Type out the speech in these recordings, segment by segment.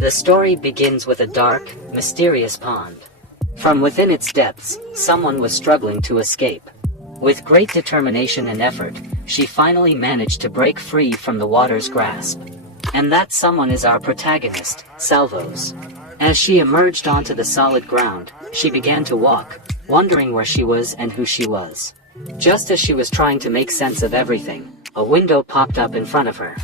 The story begins with a dark, mysterious pond. From within its depths, someone was struggling to escape. With great determination and effort, she finally managed to break free from the water's grasp. And that someone is our protagonist, Salvos. As she emerged onto the solid ground, she began to walk, wondering where she was and who she was. Just as she was trying to make sense of everything, a window popped up in front of her.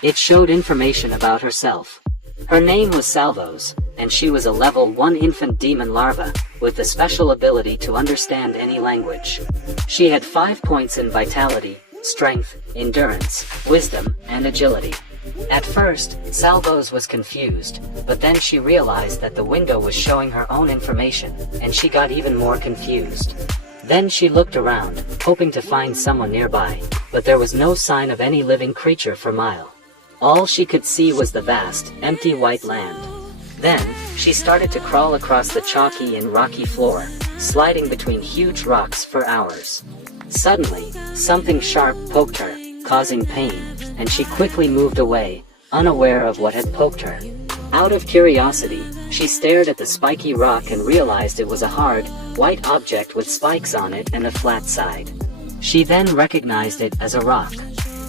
It showed information about herself. Her name was Salvos, and she was a level 1 infant demon larva, with the special ability to understand any language. She had 5 points in vitality, strength, endurance, wisdom, and agility. At first, Salvos was confused, but then she realized that the window was showing her own information, and she got even more confused. Then she looked around, hoping to find someone nearby, but there was no sign of any living creature for miles. All she could see was the vast, empty white land. Then, she started to crawl across the chalky and rocky floor, sliding between huge rocks for hours. Suddenly, something sharp poked her, causing pain, and she quickly moved away, unaware of what had poked her. Out of curiosity, she stared at the spiky rock and realized it was a hard, white object with spikes on it and a flat side. She then recognized it as a rock.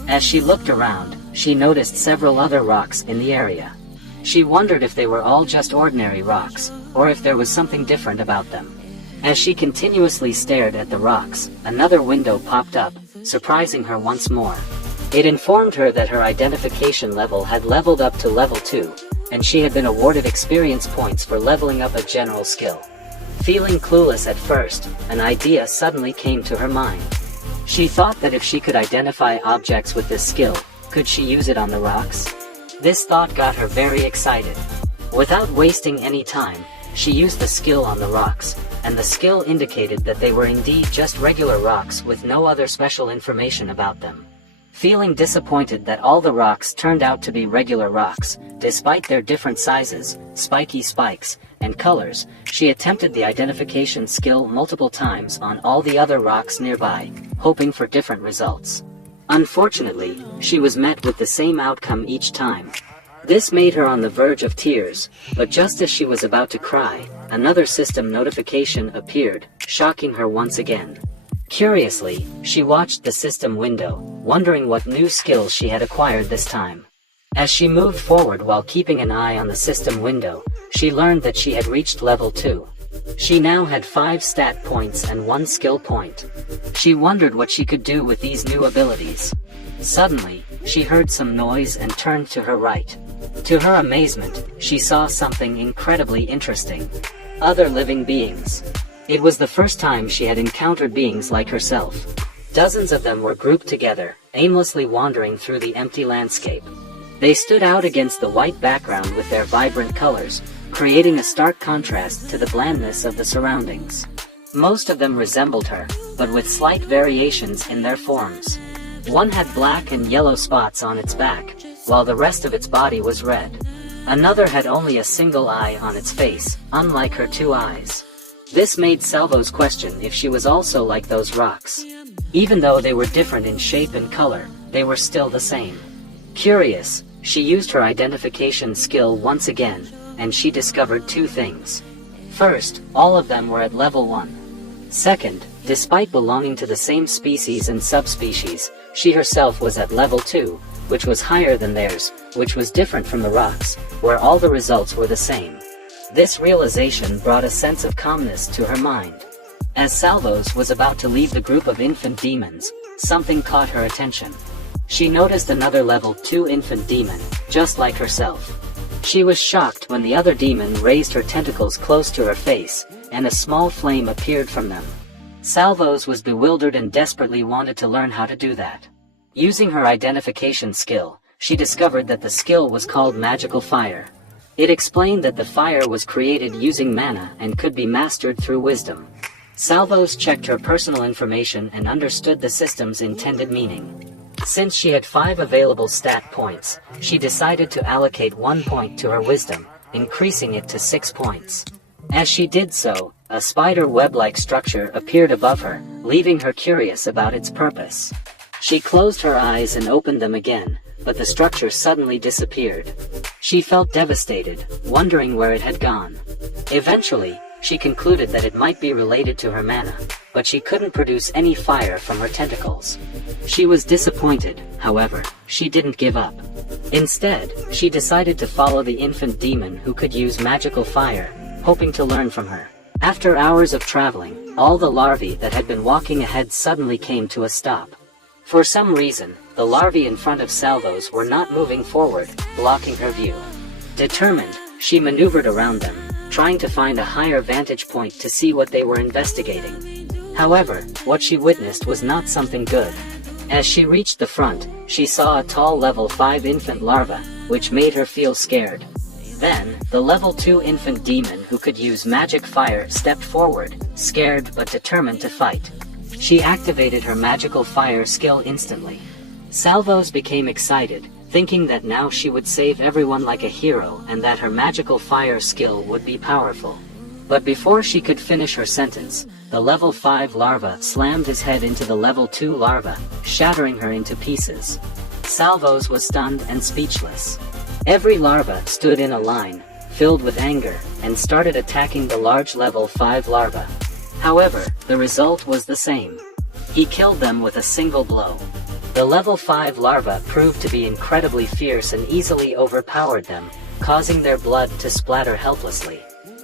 As she looked around, she noticed several other rocks in the area. She wondered if they were all just ordinary rocks, or if there was something different about them. As she continuously stared at the rocks, another window popped up, surprising her once more. It informed her that her identification level had leveled up to level 2, and she had been awarded experience points for leveling up a general skill. Feeling clueless at first, an idea suddenly came to her mind. She thought that if she could identify objects with this skill, could she use it on the rocks? This thought got her very excited. Without wasting any time, she used the skill on the rocks, and the skill indicated that they were indeed just regular rocks with no other special information about them. Feeling disappointed that all the rocks turned out to be regular rocks, despite their different sizes, spiky spikes, and colors, she attempted the identification skill multiple times on all the other rocks nearby, hoping for different results. Unfortunately, she was met with the same outcome each time. This made her on the verge of tears, but just as she was about to cry, another system notification appeared, shocking her once again. Curiously, she watched the system window, wondering what new skills she had acquired this time. As she moved forward while keeping an eye on the system window, she learned that she had reached level 2. She now had 5 stat points and 1 skill point. She wondered what she could do with these new abilities. Suddenly, she heard some noise and turned to her right. To her amazement, she saw something incredibly interesting. Other living beings. It was the first time she had encountered beings like herself. Dozens of them were grouped together, aimlessly wandering through the empty landscape. They stood out against the white background with their vibrant colors, creating a stark contrast to the blandness of the surroundings. Most of them resembled her, but with slight variations in their forms. One had black and yellow spots on its back, while the rest of its body was red. Another had only a single eye on its face, unlike her 2 eyes. This made Salvos question if she was also like those rocks. Even though they were different in shape and color, they were still the same. Curious, she used her identification skill once again, and she discovered 2 things. First, all of them were at level 1. Second, despite belonging to the same species and subspecies, she herself was at level 2, which was higher than theirs, which was different from the rocks, where all the results were the same. This realization brought a sense of calmness to her mind. As Salvos was about to leave the group of infant demons, something caught her attention. She noticed another level 2 infant demon, just like herself. She was shocked when the other demon raised her tentacles close to her face, and a small flame appeared from them. Salvos was bewildered and desperately wanted to learn how to do that. Using her identification skill, she discovered that the skill was called Magical Fire. It explained that the fire was created using mana and could be mastered through wisdom. Salvos checked her personal information and understood the system's intended meaning. Since she had 5 available stat points, she decided to allocate 1 point to her wisdom, increasing it to 6 points. As she did so, a spider web-like structure appeared above her, leaving her curious about its purpose. She closed her eyes and opened them again, but the structure suddenly disappeared. She felt devastated, wondering where it had gone. Eventually, she concluded that it might be related to her mana, but she couldn't produce any fire from her tentacles. She was disappointed, however, she didn't give up. Instead, she decided to follow the infant demon who could use magical fire, hoping to learn from her. After hours of traveling, all the larvae that had been walking ahead suddenly came to a stop. For some reason, the larvae in front of Salvos were not moving forward, blocking her view. Determined, she maneuvered around them, trying to find a higher vantage point to see what they were investigating. However, what she witnessed was not something good. As she reached the front, she saw a tall level 5 infant larva, which made her feel scared. Then, the level 2 infant demon who could use magic fire stepped forward, scared but determined to fight. She activated her magical fire skill instantly. Salvos became excited, thinking that now she would save everyone like a hero and that her magical fire skill would be powerful. But before she could finish her sentence, the level 5 larva slammed his head into the level 2 larva, shattering her into pieces. Salvos was stunned and speechless. Every larva stood in a line, filled with anger, and started attacking the large level 5 larva. However, the result was the same. He killed them with a single blow. The level 5 larva proved to be incredibly fierce and easily overpowered them, causing their blood to splatter helplessly.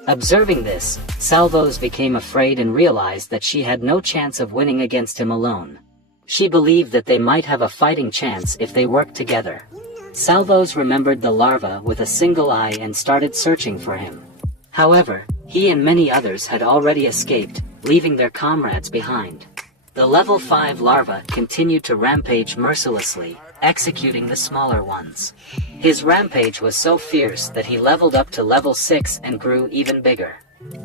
Observing this, Salvos became afraid and realized that she had no chance of winning against him alone. She believed that they might have a fighting chance if they worked together. Salvos remembered the larva with a single eye and started searching for him. However, he and many others had already escaped, leaving their comrades behind. The level 5 larva continued to rampage mercilessly, executing the smaller ones. His rampage was so fierce that he leveled up to level 6 and grew even bigger.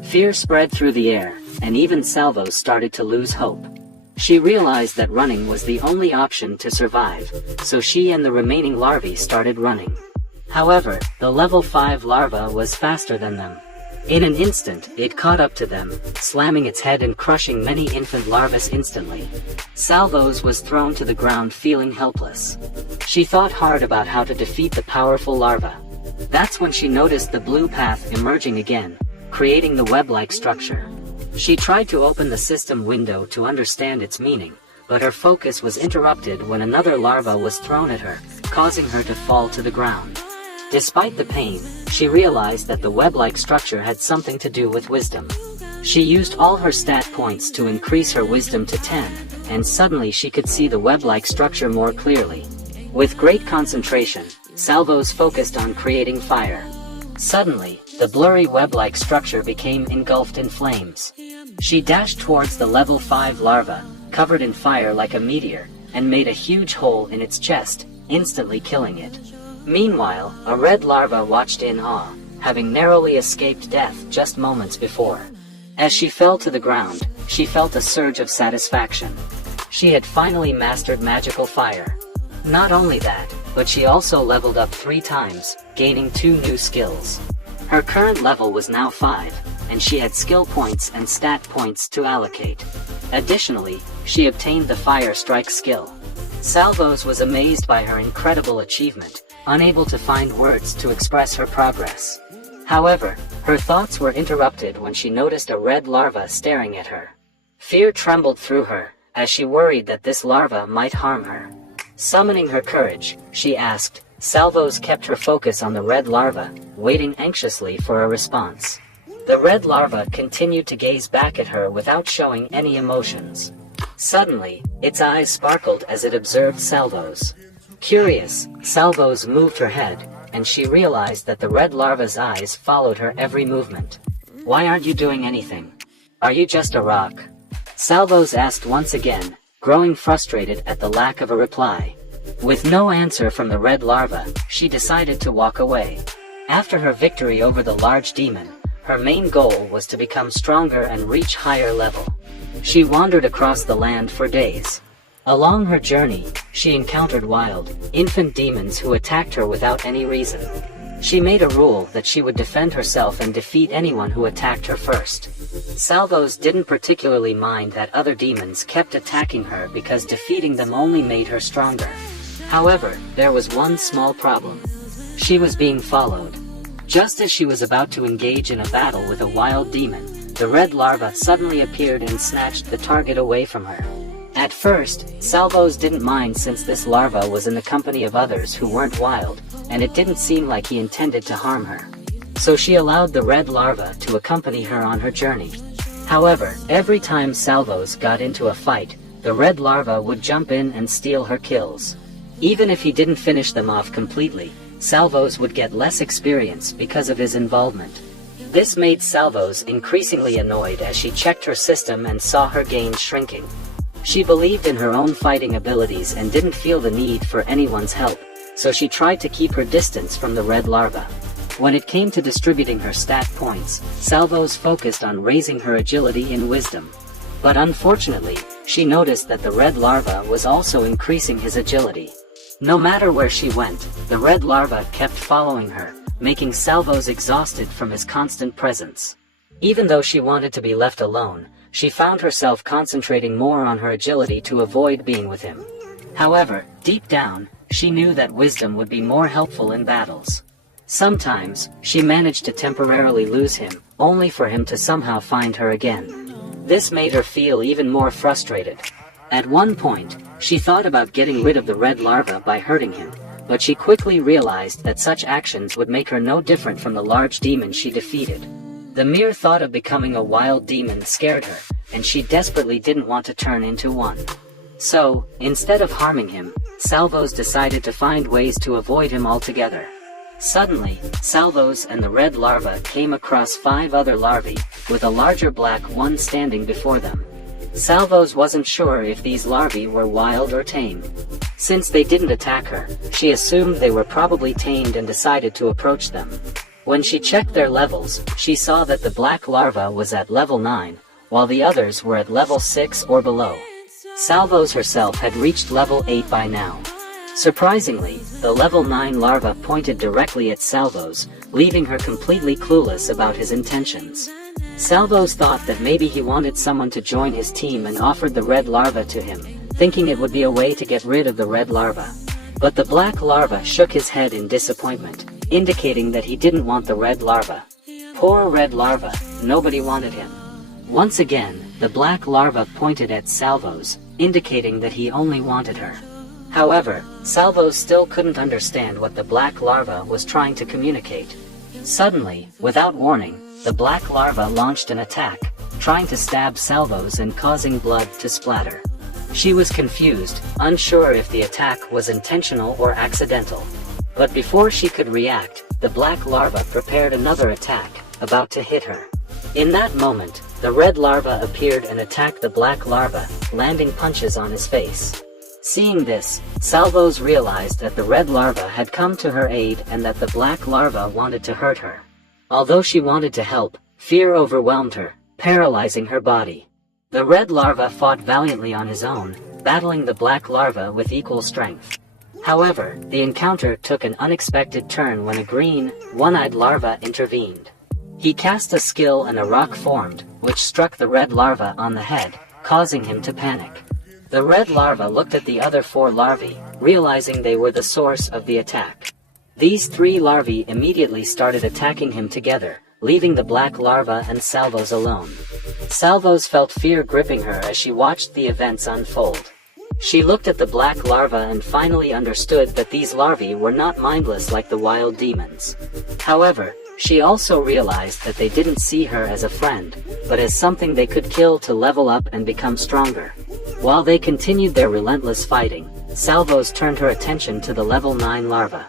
Fear spread through the air, and even Salvos started to lose hope. She realized that running was the only option to survive, so she and the remaining larvae started running. However, the level 5 larva was faster than them. In an instant, it caught up to them, slamming its head and crushing many infant larvae instantly. Salvos was thrown to the ground feeling helpless. She thought hard about how to defeat the powerful larva. That's when she noticed the blue path emerging again, creating the web-like structure. She tried to open the system window to understand its meaning, but her focus was interrupted when another larva was thrown at her, causing her to fall to the ground. Despite the pain, she realized that the web-like structure had something to do with wisdom. She used all her stat points to increase her wisdom to 10, and suddenly she could see the web-like structure more clearly. With great concentration, Salvos focused on creating fire. Suddenly, the blurry web-like structure became engulfed in flames. She dashed towards the level 5 larva, covered in fire like a meteor, and made a huge hole in its chest, instantly killing it. Meanwhile, a red larva watched in awe, having narrowly escaped death just moments before. As she fell to the ground, she felt a surge of satisfaction. She had finally mastered magical fire. Not only that, but she also leveled up 3 times, gaining 2 new skills. Her current level was now 5, and she had skill points and stat points to allocate. Additionally, she obtained the Fire Strike skill. Salvos was amazed by her incredible achievement, unable to find words to express her progress. However, her thoughts were interrupted when she noticed a red larva staring at her. Fear trembled through her, as she worried that this larva might harm her. Summoning her courage, she asked. Salvos kept her focus on the red larva, waiting anxiously for a response. The red larva continued to gaze back at her without showing any emotions. Suddenly, its eyes sparkled as it observed Salvos. Curious, Salvos moved her head, and she realized that the red larva's eyes followed her every movement. "Why aren't you doing anything? Are you just a rock?" Salvos asked once again, growing frustrated at the lack of a reply. With no answer from the red larva, she decided to walk away. After her victory over the large demon, her main goal was to become stronger and reach higher level. She wandered across the land for days. Along her journey, she encountered wild, infant demons who attacked her without any reason. She made a rule that she would defend herself and defeat anyone who attacked her first. Salvos didn't particularly mind that other demons kept attacking her because defeating them only made her stronger. However, there was one small problem. She was being followed. Just as she was about to engage in a battle with a wild demon, the red larva suddenly appeared and snatched the target away from her. At first, Salvos didn't mind since this larva was in the company of others who weren't wild, and it didn't seem like he intended to harm her. So she allowed the red larva to accompany her on her journey. However, every time Salvos got into a fight, the red larva would jump in and steal her kills. Even if he didn't finish them off completely, Salvos would get less experience because of his involvement. This made Salvos increasingly annoyed as she checked her system and saw her gains shrinking. She believed in her own fighting abilities and didn't feel the need for anyone's help, so she tried to keep her distance from the red larva. When it came to distributing her stat points, Salvos focused on raising her agility and wisdom. But unfortunately, she noticed that the red larva was also increasing his agility. No matter where she went, the red larva kept following her, making Salvos exhausted from his constant presence. Even though she wanted to be left alone, she found herself concentrating more on her agility to avoid being with him. However, deep down, she knew that wisdom would be more helpful in battles. Sometimes, she managed to temporarily lose him, only for him to somehow find her again. This made her feel even more frustrated. At one point, she thought about getting rid of the red larva by hurting him, but she quickly realized that such actions would make her no different from the large demon she defeated. The mere thought of becoming a wild demon scared her, and she desperately didn't want to turn into one. So, instead of harming him, Salvos decided to find ways to avoid him altogether. Suddenly, Salvos and the red larva came across 5 other larvae, with a larger black one standing before them. Salvos wasn't sure if these larvae were wild or tame. Since they didn't attack her, she assumed they were probably tamed and decided to approach them. When she checked their levels, she saw that the black larva was at level 9, while the others were at level 6 or below. Salvos herself had reached level 8 by now. Surprisingly, the level 9 larva pointed directly at Salvos, leaving her completely clueless about his intentions. Salvos thought that maybe he wanted someone to join his team and offered the red larva to him, thinking it would be a way to get rid of the red larva. But the black larva shook his head in disappointment, indicating that he didn't want the red larva. Poor red larva, nobody wanted him. Once again, the black larva pointed at Salvos, indicating that he only wanted her. However, Salvos still couldn't understand what the black larva was trying to communicate. Suddenly, without warning, the black larva launched an attack, trying to stab Salvos and causing blood to splatter. She was confused, unsure if the attack was intentional or accidental. But before she could react, the black larva prepared another attack, about to hit her. In that moment, the red larva appeared and attacked the black larva, landing punches on his face. Seeing this, Salvos realized that the red larva had come to her aid and that the black larva wanted to hurt her. Although she wanted to help, fear overwhelmed her, paralyzing her body. The red larva fought valiantly on his own, battling the black larva with equal strength. However, the encounter took an unexpected turn when a green, one-eyed larva intervened. He cast a skill and a rock formed, which struck the red larva on the head, causing him to panic. The red larva looked at the other 4 larvae, realizing they were the source of the attack. These 3 larvae immediately started attacking him together, leaving the black larva and Salvos alone. Salvos felt fear gripping her as she watched the events unfold. She looked at the black larva and finally understood that these larvae were not mindless like the wild demons. However, she also realized that they didn't see her as a friend, but as something they could kill to level up and become stronger. While they continued their relentless fighting, Salvos turned her attention to the level 9 larva.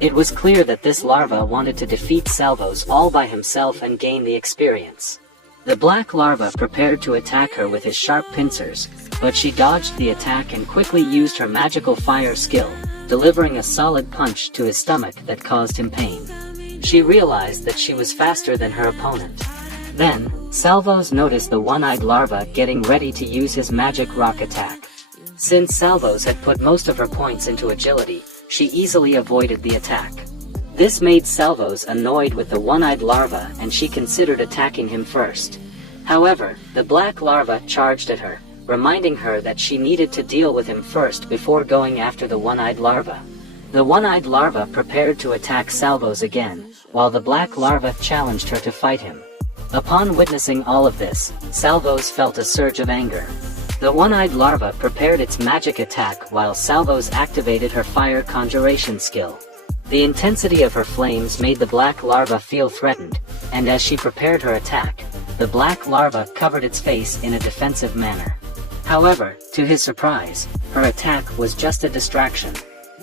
It was clear that this larva wanted to defeat Salvos all by himself and gain the experience. The black larva prepared to attack her with his sharp pincers, but she dodged the attack and quickly used her magical fire skill, delivering a solid punch to his stomach that caused him pain. She realized that she was faster than her opponent. Then, Salvos noticed the one-eyed larva getting ready to use his magic rock attack. Since Salvos had put most of her points into agility, she easily avoided the attack. This made Salvos annoyed with the one-eyed larva and she considered attacking him first. However, the black larva charged at her, reminding her that she needed to deal with him first before going after the one-eyed larva. The one-eyed larva prepared to attack Salvos again, while the black larva challenged her to fight him. Upon witnessing all of this, Salvos felt a surge of anger. The one-eyed larva prepared its magic attack while Salvos activated her fire conjuration skill. The intensity of her flames made the black larva feel threatened, and as she prepared her attack, the black larva covered its face in a defensive manner. However, to his surprise, her attack was just a distraction.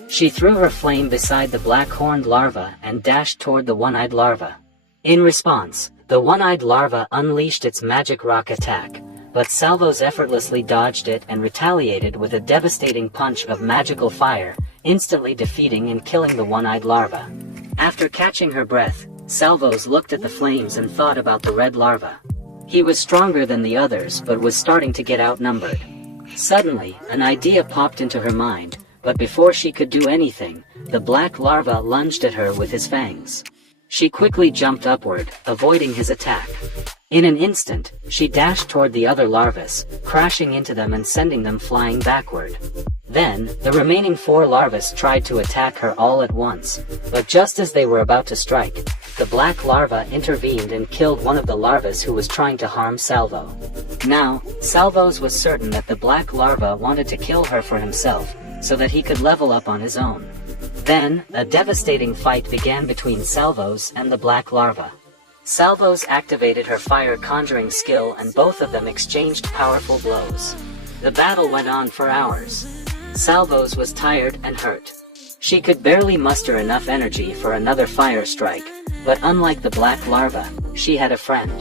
She threw her flame beside the black-horned larva and dashed toward the one-eyed larva. In response, the one-eyed larva unleashed its magic rock attack, but Salvos effortlessly dodged it and retaliated with a devastating punch of magical fire, instantly defeating and killing the one-eyed larva. After catching her breath, Salvos looked at the flames and thought about the red larva. He was stronger than the others but was starting to get outnumbered. Suddenly, an idea popped into her mind, but before she could do anything, the black larva lunged at her with his fangs. She quickly jumped upward, avoiding his attack. In an instant, she dashed toward the other larvas, crashing into them and sending them flying backward. Then, the remaining 4 larvas tried to attack her all at once, but just as they were about to strike, the black larva intervened and killed one of the larvas who was trying to harm Salvo. Now, Salvos was certain that the black larva wanted to kill her for himself, so that he could level up on his own. Then, a devastating fight began between Salvos and the black larva. Salvos activated her fire conjuring skill and both of them exchanged powerful blows. The battle went on for hours. Salvos was tired and hurt. She could barely muster enough energy for another fire strike, but unlike the black larva, she had a friend.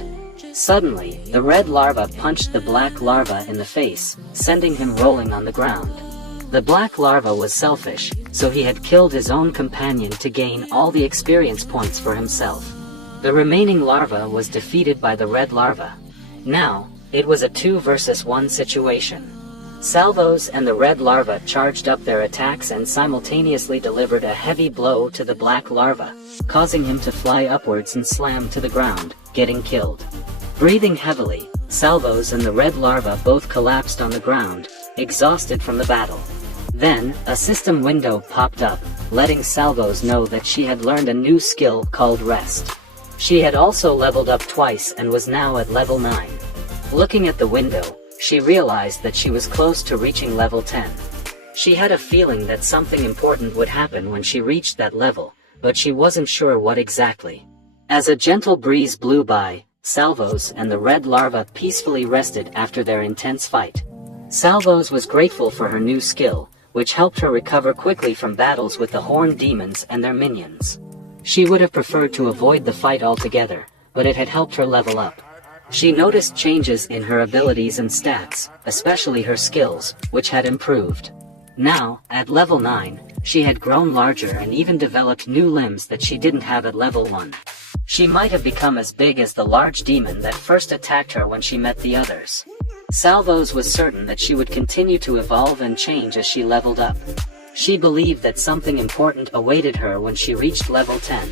Suddenly, the red larva punched the black larva in the face, sending him rolling on the ground. The black larva was selfish, so he had killed his own companion to gain all the experience points for himself. The remaining larva was defeated by the red larva. Now, it was a 2 versus 1 situation. Salvos and the red larva charged up their attacks and simultaneously delivered a heavy blow to the black larva, causing him to fly upwards and slam to the ground, getting killed. Breathing heavily, Salvos and the red larva both collapsed on the ground, exhausted from the battle. Then, a system window popped up, letting Salvos know that she had learned a new skill called Rest. She had also leveled up twice and was now at level 9. Looking at the window, she realized that she was close to reaching level 10. She had a feeling that something important would happen when she reached that level, but she wasn't sure what exactly. As a gentle breeze blew by, Salvos and the red larva peacefully rested after their intense fight. Salvos was grateful for her new skill, which helped her recover quickly from battles with the horned demons and their minions. She would have preferred to avoid the fight altogether, but it had helped her level up. She noticed changes in her abilities and stats, especially her skills, which had improved. Now, at level 9, she had grown larger and even developed new limbs that she didn't have at level 1. She might have become as big as the large demon that first attacked her when she met the others. Salvos was certain that she would continue to evolve and change as she leveled up. She believed that something important awaited her when she reached level 10.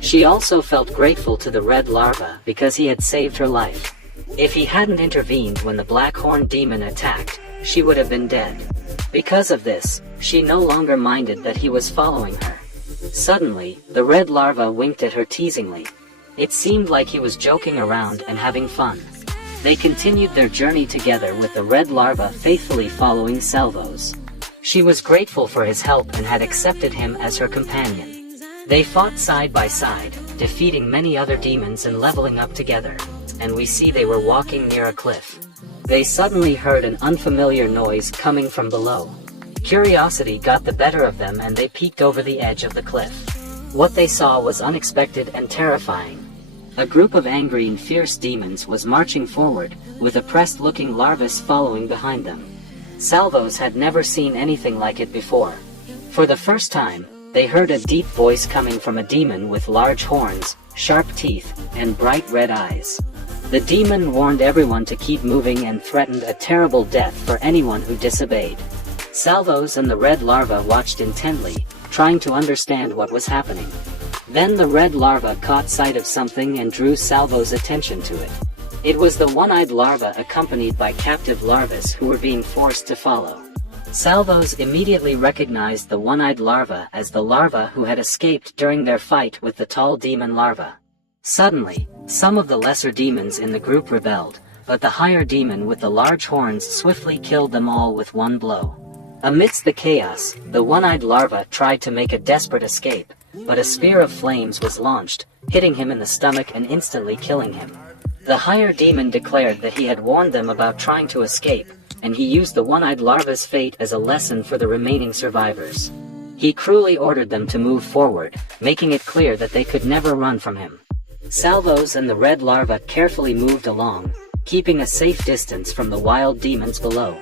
She also felt grateful to the red larva because he had saved her life. If he hadn't intervened when the black-horned demon attacked, she would have been dead. Because of this, she no longer minded that he was following her. Suddenly, the red larva winked at her teasingly. It seemed like he was joking around and having fun. They continued their journey together with the red larva faithfully following Salvos. She was grateful for his help and had accepted him as her companion. They fought side by side, defeating many other demons and leveling up together, and we see they were walking near a cliff. They suddenly heard an unfamiliar noise coming from below. Curiosity got the better of them and they peeked over the edge of the cliff. What they saw was unexpected and terrifying. A group of angry and fierce demons was marching forward, with oppressed-looking larvas following behind them. Salvos had never seen anything like it before. For the first time, they heard a deep voice coming from a demon with large horns, sharp teeth, and bright red eyes. The demon warned everyone to keep moving and threatened a terrible death for anyone who disobeyed. Salvos and the red larva watched intently, trying to understand what was happening. Then the red larva caught sight of something and drew Salvos' attention to it. It was the one-eyed larva accompanied by captive larvas who were being forced to follow. Salvos immediately recognized the one-eyed larva as the larva who had escaped during their fight with the tall demon larva. Suddenly, some of the lesser demons in the group rebelled, but the higher demon with the large horns swiftly killed them all with one blow. Amidst the chaos, the one-eyed larva tried to make a desperate escape, but a spear of flames was launched, hitting him in the stomach and instantly killing him. The higher demon declared that he had warned them about trying to escape, and he used the one-eyed larva's fate as a lesson for the remaining survivors. He cruelly ordered them to move forward, making it clear that they could never run from him. Salvos and the red larva carefully moved along, keeping a safe distance from the wild demons below.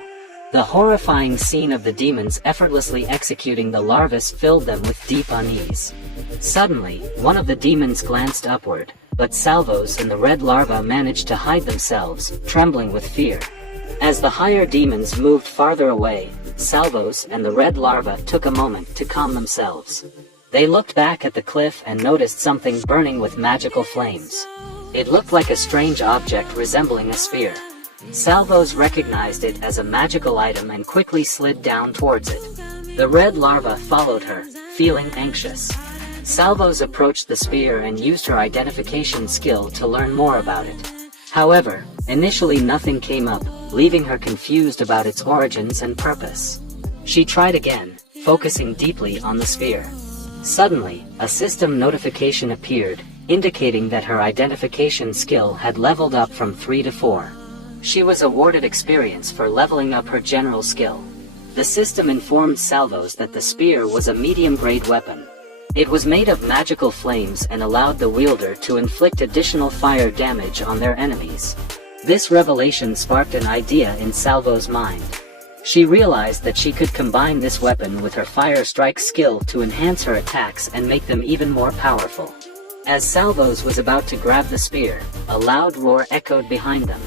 The horrifying scene of the demons effortlessly executing the larvas filled them with deep unease. Suddenly, one of the demons glanced upward, but Salvos and the red larva managed to hide themselves, trembling with fear. As the higher demons moved farther away, Salvos and the red larva took a moment to calm themselves. They looked back at the cliff and noticed something burning with magical flames. It looked like a strange object resembling a spear. Salvos recognized it as a magical item and quickly slid down towards it. The red larva followed her, feeling anxious. Salvos approached the spear and used her identification skill to learn more about it. However, initially nothing came up, leaving her confused about its origins and purpose. She tried again, focusing deeply on the spear. Suddenly, a system notification appeared, indicating that her identification skill had leveled up from 3 to 4. She was awarded experience for leveling up her general skill. The system informed Salvos that the spear was a medium-grade weapon. It was made of magical flames and allowed the wielder to inflict additional fire damage on their enemies. This revelation sparked an idea in Salvos' mind. She realized that she could combine this weapon with her fire strike skill to enhance her attacks and make them even more powerful. As Salvos was about to grab the spear, a loud roar echoed behind them.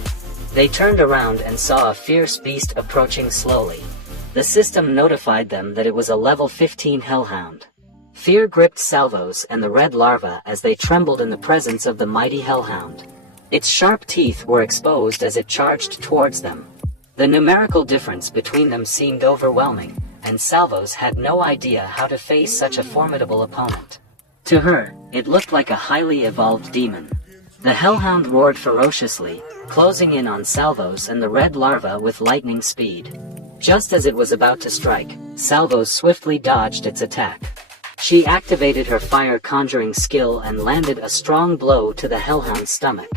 They turned around and saw a fierce beast approaching slowly. The system notified them that it was a level 15 hellhound. Fear gripped Salvos and the red larva as they trembled in the presence of the mighty hellhound. Its sharp teeth were exposed as it charged towards them. The numerical difference between them seemed overwhelming, and Salvos had no idea how to face such a formidable opponent. To her, it looked like a highly evolved demon. The hellhound roared ferociously, closing in on Salvos and the red larva with lightning speed. Just as it was about to strike, Salvos swiftly dodged its attack. She activated her fire conjuring skill and landed a strong blow to the hellhound's stomach.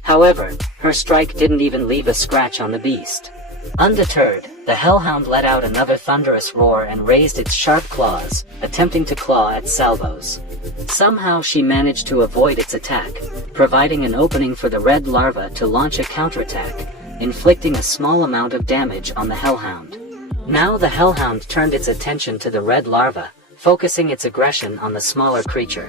However, her strike didn't even leave a scratch on the beast. Undeterred, the hellhound let out another thunderous roar and raised its sharp claws, attempting to claw at Salvos. Somehow she managed to avoid its attack, providing an opening for the red larva to launch a counterattack, inflicting a small amount of damage on the hellhound. Now the hellhound turned its attention to the red larva, focusing its aggression on the smaller creature.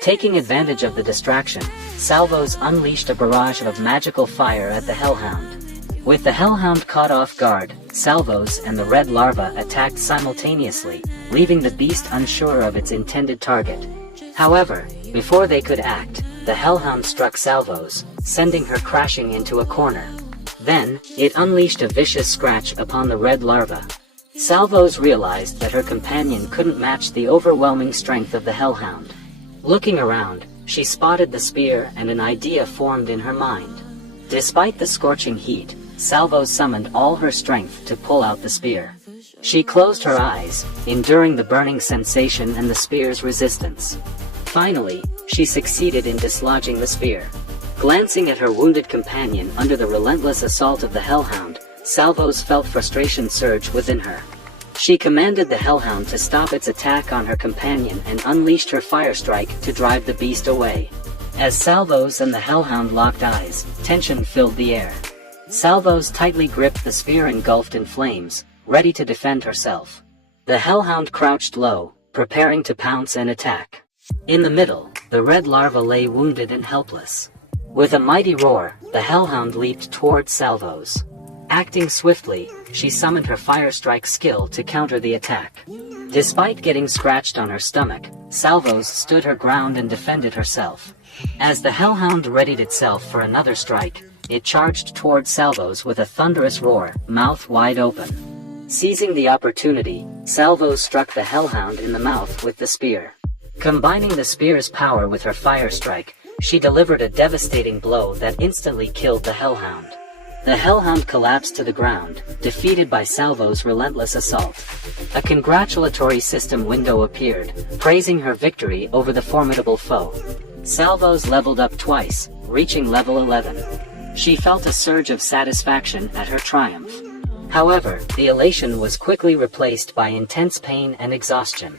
Taking advantage of the distraction, Salvos unleashed a barrage of magical fire at the hellhound. With the hellhound caught off guard, Salvos and the red larva attacked simultaneously, leaving the beast unsure of its intended target. However, before they could act, the hellhound struck Salvos, sending her crashing into a corner. Then, it unleashed a vicious scratch upon the red larva. Salvos realized that her companion couldn't match the overwhelming strength of the hellhound. Looking around, she spotted the spear and an idea formed in her mind. Despite the scorching heat, Salvos summoned all her strength to pull out the spear. She closed her eyes, enduring the burning sensation and the spear's resistance. Finally, she succeeded in dislodging the spear. Glancing at her wounded companion under the relentless assault of the hellhound, Salvos felt frustration surge within her. She commanded the hellhound to stop its attack on her companion and unleashed her fire strike to drive the beast away. As Salvos and the hellhound locked eyes, tension filled the air. Salvos tightly gripped the spear engulfed in flames, ready to defend herself. The hellhound crouched low, preparing to pounce and attack. In the middle, the red larva lay wounded and helpless. With a mighty roar, the hellhound leaped towards Salvos. Acting swiftly, she summoned her fire strike skill to counter the attack. Despite getting scratched on her stomach, Salvos stood her ground and defended herself. As the hellhound readied itself for another strike, it charged toward Salvos with a thunderous roar, mouth wide open. Seizing the opportunity, Salvos struck the hellhound in the mouth with the spear. Combining the spear's power with her fire strike, she delivered a devastating blow that instantly killed the hellhound. The hellhound collapsed to the ground, defeated by Salvos' relentless assault. A congratulatory system window appeared, praising her victory over the formidable foe. Salvos leveled up twice, reaching level 11. She felt a surge of satisfaction at her triumph. However, the elation was quickly replaced by intense pain and exhaustion.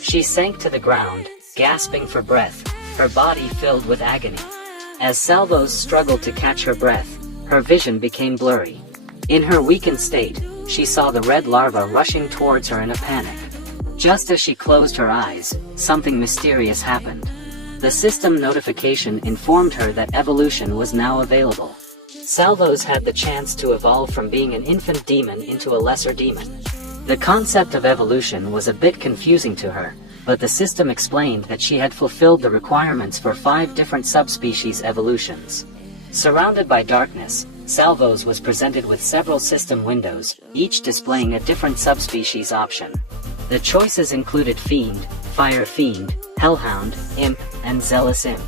She sank to the ground, gasping for breath, her body filled with agony. As Salvos struggled to catch her breath, her vision became blurry. In her weakened state, she saw the red larva rushing towards her in a panic. Just as she closed her eyes, something mysterious happened. The system notification informed her that evolution was now available. Salvos had the chance to evolve from being an infant demon into a lesser demon. The concept of evolution was a bit confusing to her, but the system explained that she had fulfilled the requirements for 5 different subspecies evolutions. Surrounded by darkness, Salvos was presented with several system windows, each displaying a different subspecies option. The choices included Fiend, Fire Fiend, Hellhound, Imp, and Zealous Imp.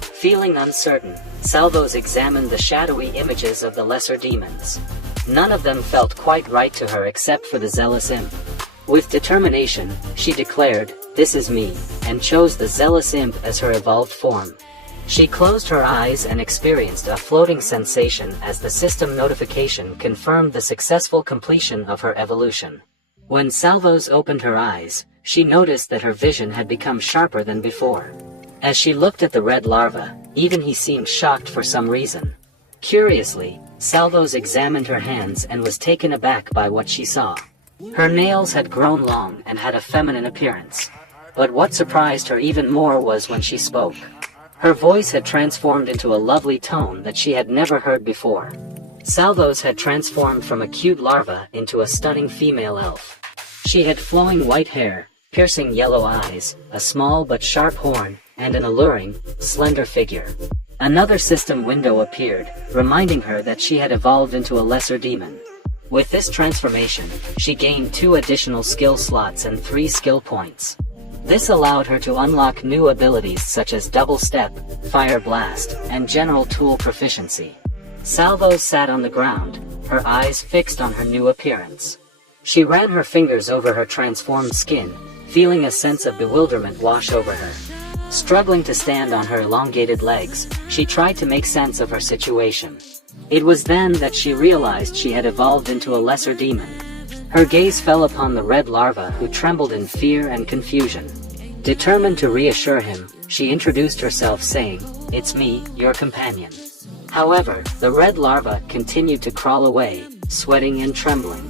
Feeling uncertain, Salvos examined the shadowy images of the lesser demons. None of them felt quite right to her except for the Zealous Imp. With determination, she declared, "This is me," and chose the Zealous Imp as her evolved form. She closed her eyes and experienced a floating sensation as the system notification confirmed the successful completion of her evolution. When Salvos opened her eyes, she noticed that her vision had become sharper than before. As she looked at the red larva, even he seemed shocked for some reason. Curiously, Salvos examined her hands and was taken aback by what she saw. Her nails had grown long and had a feminine appearance. But what surprised her even more was when she spoke. Her voice had transformed into a lovely tone that she had never heard before. Salvos had transformed from a cute larva into a stunning female elf. She had flowing white hair, piercing yellow eyes, a small but sharp horn, and an alluring, slender figure. Another system window appeared, reminding her that she had evolved into a lesser demon. With this transformation, she gained 2 additional skill slots and 3 skill points. This allowed her to unlock new abilities such as Double Step, Fire Blast, and General Tool Proficiency. Salvos sat on the ground, her eyes fixed on her new appearance. She ran her fingers over her transformed skin, feeling a sense of bewilderment wash over her. Struggling to stand on her elongated legs, she tried to make sense of her situation. It was then that she realized she had evolved into a lesser demon. Her gaze fell upon the red larva, who trembled in fear and confusion. Determined to reassure him, she introduced herself saying, "It's me, your companion." However, the red larva continued to crawl away, sweating and trembling.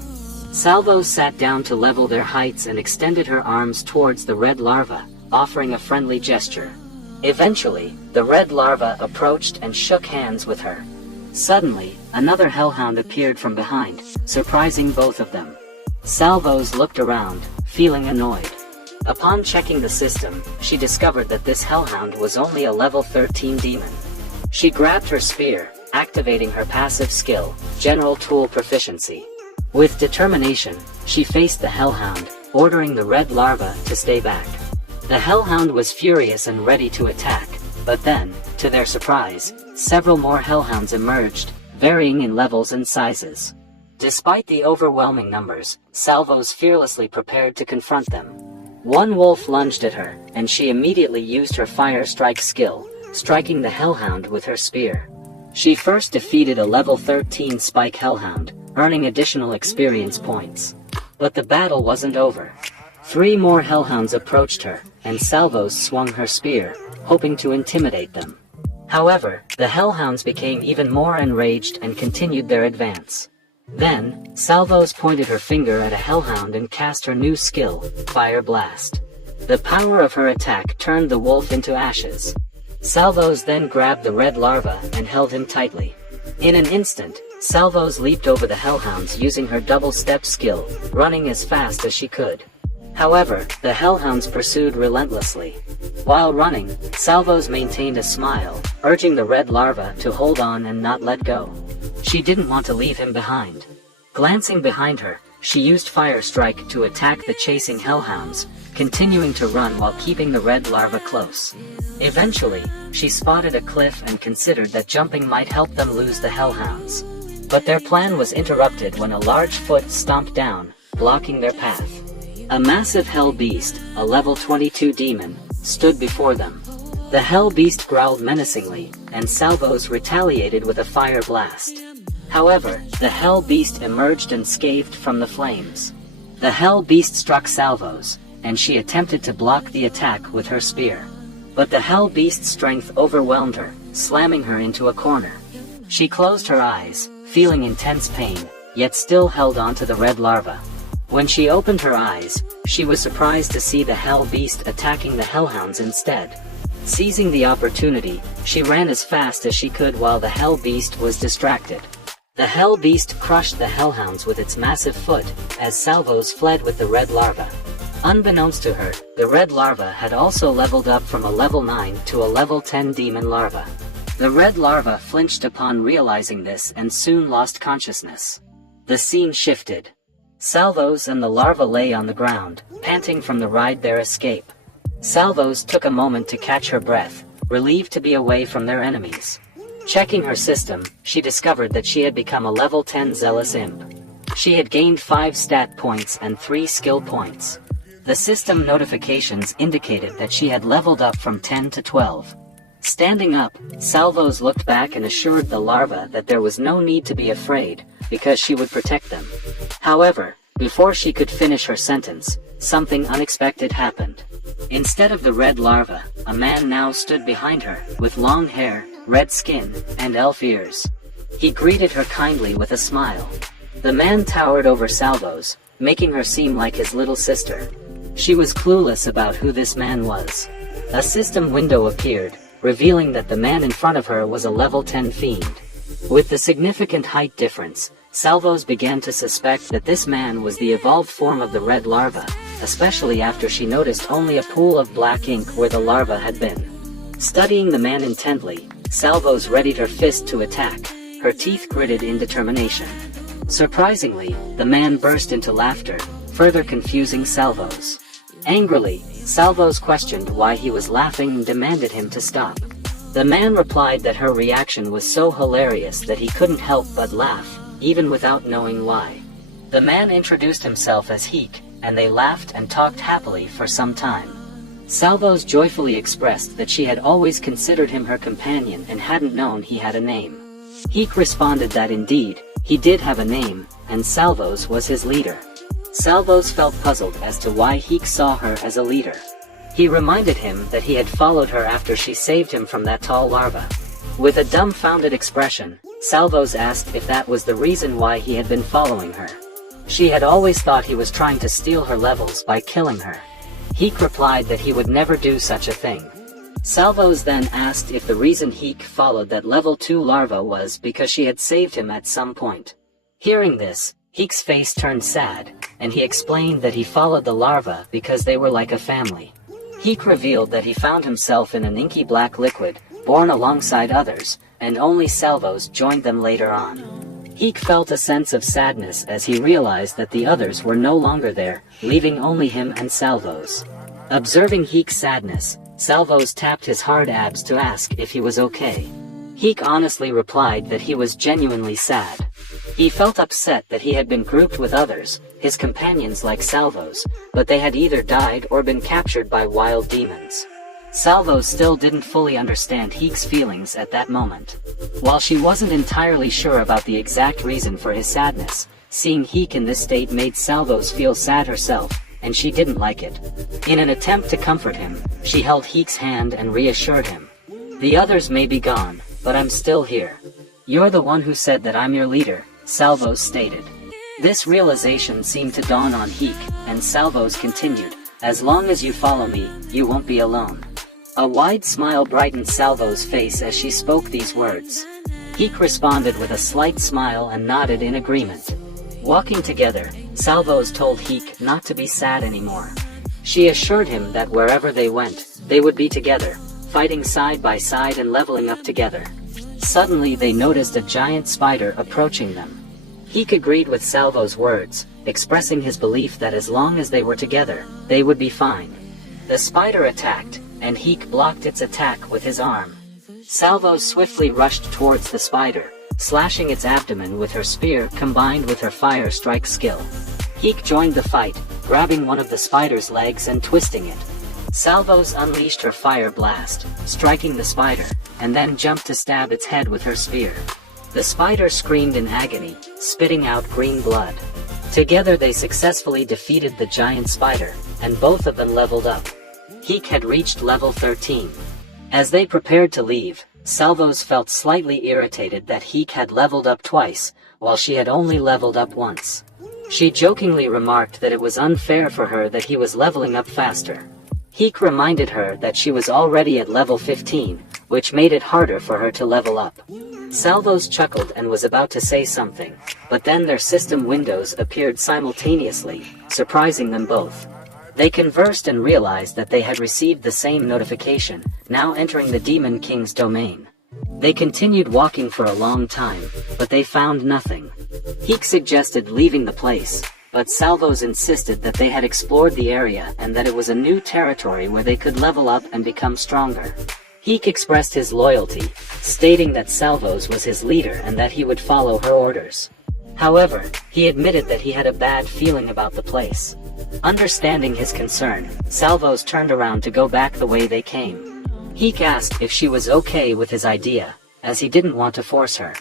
Salvos sat down to level their heights and extended her arms towards the red larva, offering a friendly gesture. Eventually, the red larva approached and shook hands with her. Suddenly, another hellhound appeared from behind, surprising both of them. Salvos looked around, feeling annoyed. Upon checking the system, she discovered that this hellhound was only a level 13 demon. She grabbed her spear, activating her passive skill, General Tool Proficiency. With determination, she faced the hellhound, ordering the red larva to stay back. The hellhound was furious and ready to attack, but then, to their surprise, several more hellhounds emerged, varying in levels and sizes. Despite the overwhelming numbers, Salvos fearlessly prepared to confront them. One wolf lunged at her, and she immediately used her fire strike skill, striking the hellhound with her spear. She first defeated a level 13 spike hellhound, earning additional experience points. But the battle wasn't over. 3 more hellhounds approached her, and Salvos swung her spear, hoping to intimidate them. However, the hellhounds became even more enraged and continued their advance. Then, Salvos pointed her finger at a hellhound and cast her new skill, Fire Blast. The power of her attack turned the wolf into ashes. Salvos then grabbed the red larva and held him tightly. In an instant, Salvos leaped over the hellhounds using her double step skill, running as fast as she could. However, the hellhounds pursued relentlessly. While running, Salvos maintained a smile, urging the red larva to hold on and not let go. She didn't want to leave him behind. Glancing behind her, she used Fire Strike to attack the chasing hellhounds, continuing to run while keeping the red larva close. Eventually, she spotted a cliff and considered that jumping might help them lose the hellhounds. But their plan was interrupted when a large foot stomped down, blocking their path. A massive hell beast, a level 22 demon, stood before them. The hell beast growled menacingly, and Salvos retaliated with a fire blast. However, the hell beast emerged unscathed from the flames. The hell beast struck Salvos, and she attempted to block the attack with her spear. But the hell beast's strength overwhelmed her, slamming her into a corner. She closed her eyes, feeling intense pain, yet still held on to the red larva. When she opened her eyes, she was surprised to see the hell beast attacking the hellhounds instead. Seizing the opportunity, she ran as fast as she could while the hell beast was distracted. The hell beast crushed the hellhounds with its massive foot, as Salvos fled with the red larva. Unbeknownst to her, the red larva had also leveled up from a level 9 to a level 10 demon larva. The red larva flinched upon realizing this and soon lost consciousness. The scene shifted. Salvos and the larva lay on the ground, panting from the ride their escape. Salvos took a moment to catch her breath, relieved to be away from their enemies. Checking her system, she discovered that she had become a level 10 zealous imp. She had gained 5 stat points and 3 skill points. The system notifications indicated that she had leveled up from 10 to 12. Standing up, Salvos looked back and assured the larva that there was no need to be afraid, because she would protect them. However, before she could finish her sentence, something unexpected happened. Instead of the red larva, a man now stood behind her, with long hair, red skin, and elf ears. He greeted her kindly with a smile. The man towered over Salvos, making her seem like his little sister. She was clueless about who this man was. A system window appeared, revealing that the man in front of her was a level 10 fiend. With the significant height difference, Salvos began to suspect that this man was the evolved form of the red larva, especially after she noticed only a pool of black ink where the larva had been. Studying the man intently, Salvos readied her fist to attack, her teeth gritted in determination. Surprisingly, the man burst into laughter, further confusing Salvos. Angrily, Salvos questioned why he was laughing and demanded him to stop. The man replied that her reaction was so hilarious that he couldn't help but laugh, even without knowing why. The man introduced himself as Heek, and they laughed and talked happily for some time. Salvos joyfully expressed that she had always considered him her companion and hadn't known he had a name. Heek responded that indeed, he did have a name, and Salvos was his leader. Salvos felt puzzled as to why Heek saw her as a leader. He reminded him that he had followed her after she saved him from that tall larva. With a dumbfounded expression, Salvos asked if that was the reason why he had been following her. She had always thought he was trying to steal her levels by killing her. Heek replied that he would never do such a thing. Salvos then asked if the reason Heek followed that level 2 larva was because she had saved him at some point. Hearing this, Heek's face turned sad, and he explained that he followed the larva because they were like a family. Heek revealed that he found himself in an inky black liquid, born alongside others, and only Salvos joined them later on. Heek felt a sense of sadness as he realized that the others were no longer there, leaving only him and Salvos. Observing Heek's sadness, Salvos tapped his hard abs to ask if he was okay. Heek honestly replied that he was genuinely sad. He felt upset that he had been grouped with others, his companions like Salvos, but they had either died or been captured by wild demons. Salvos still didn't fully understand Heek's feelings at that moment. While she wasn't entirely sure about the exact reason for his sadness, seeing Heek in this state made Salvos feel sad herself, and she didn't like it. In an attempt to comfort him, she held Heek's hand and reassured him. "The others may be gone, but I'm still here. You're the one who said that I'm your leader," Salvos stated. This realization seemed to dawn on Heek, and Salvos continued, "As long as you follow me, you won't be alone." A wide smile brightened Salvos' face as she spoke these words. Heek responded with a slight smile and nodded in agreement. Walking together, Salvos told Heek not to be sad anymore. She assured him that wherever they went, they would be together, fighting side by side and leveling up together. Suddenly they noticed a giant spider approaching them. Heek agreed with Salvos' words, expressing his belief that as long as they were together, they would be fine. The spider attacked, and Heek blocked its attack with his arm. Salvos swiftly rushed towards the spider, slashing its abdomen with her spear combined with her fire strike skill. Heek joined the fight, grabbing one of the spider's legs and twisting it. Salvos unleashed her fire blast, striking the spider, and then jumped to stab its head with her spear. The spider screamed in agony, spitting out green blood. Together they successfully defeated the giant spider, and both of them leveled up. Heek had reached level 13. As they prepared to leave, Salvos felt slightly irritated that Heek had leveled up twice, while she had only leveled up once. She jokingly remarked that it was unfair for her that he was leveling up faster. Heek reminded her that she was already at level 15, which made it harder for her to level up. Salvos chuckled and was about to say something, but then their system windows appeared simultaneously, surprising them both. They conversed and realized that they had received the same notification, now entering the Demon King's domain. They continued walking for a long time, but they found nothing. Heek suggested leaving the place, but Salvos insisted that they had explored the area and that it was a new territory where they could level up and become stronger. Heek expressed his loyalty, stating that Salvos was his leader and that he would follow her orders. However, he admitted that he had a bad feeling about the place. Understanding his concern, Salvos turned around to go back the way they came. Heek asked if she was okay with his idea, as he didn't want to force her.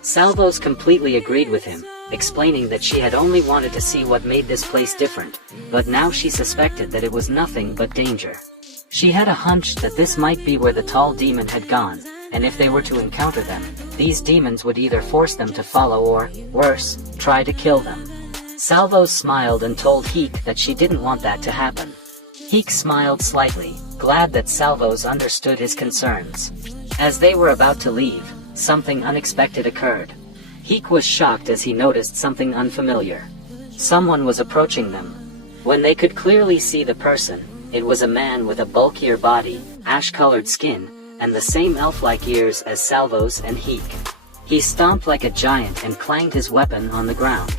Salvos completely agreed with him, explaining that she had only wanted to see what made this place different, but now she suspected that it was nothing but danger. She had a hunch that this might be where the tall demon had gone, and if they were to encounter them, these demons would either force them to follow or, worse, try to kill them. Salvos smiled and told Heek that she didn't want that to happen. Heek smiled slightly, glad that Salvos understood his concerns. As they were about to leave, something unexpected occurred. Heek was shocked as he noticed something unfamiliar. Someone was approaching them. When they could clearly see the person, it was a man with a bulkier body, ash-colored skin, and the same elf-like ears as Salvos and Heek. He stomped like a giant and clanged his weapon on the ground.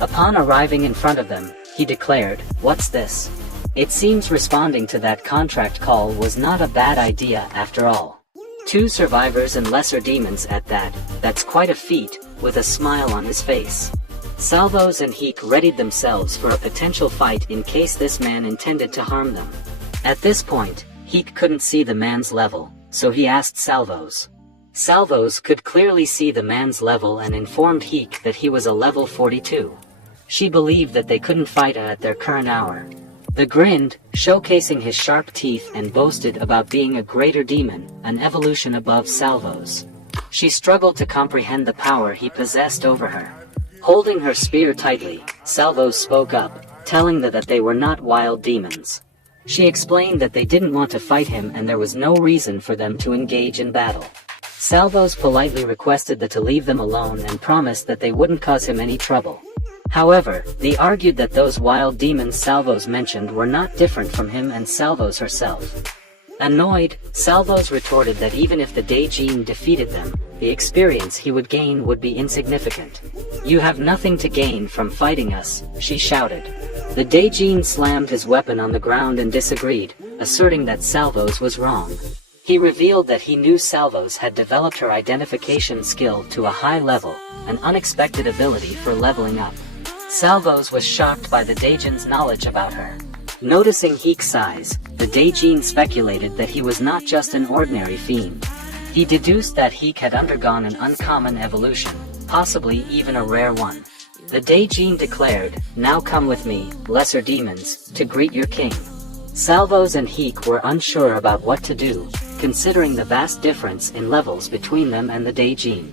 Upon arriving in front of them, he declared, "What's this?" It seems responding to that contract call was not a bad idea after all. 2 survivors and lesser demons at that, that's quite a feat, with a smile on his face. Salvos and Heek readied themselves for a potential fight in case this man intended to harm them. At this point, Heek couldn't see the man's level, so he asked Salvos. Salvos could clearly see the man's level and informed Heek that he was a level 42. She believed that they couldn't fight at their current hour. The grinned, showcasing his sharp teeth, and boasted about being a greater demon, an evolution above Salvos. She struggled to comprehend the power he possessed over her. Holding her spear tightly, Salvos spoke up, telling them that they were not wild demons. She explained that they didn't want to fight him and there was no reason for them to engage in battle. Salvos politely requested them to leave them alone and promised that they wouldn't cause him any trouble. However, they argued that those wild demons Salvos mentioned were not different from him and Salvos herself. Annoyed, Salvos retorted that even if the Daijin defeated them, the experience he would gain would be insignificant. "You have nothing to gain from fighting us," she shouted. The Daijin slammed his weapon on the ground and disagreed, asserting that Salvos was wrong. He revealed that he knew Salvos had developed her identification skill to a high level, an unexpected ability for leveling up. Salvos was shocked by the Daijin's knowledge about her. Noticing Heek's size, the Daijin speculated that he was not just an ordinary fiend. He deduced that Heek had undergone an uncommon evolution, possibly even a rare one. The Daijin declared, "Now come with me, lesser demons, to greet your king." Salvos and Heek were unsure about what to do, considering the vast difference in levels between them and the Daijin.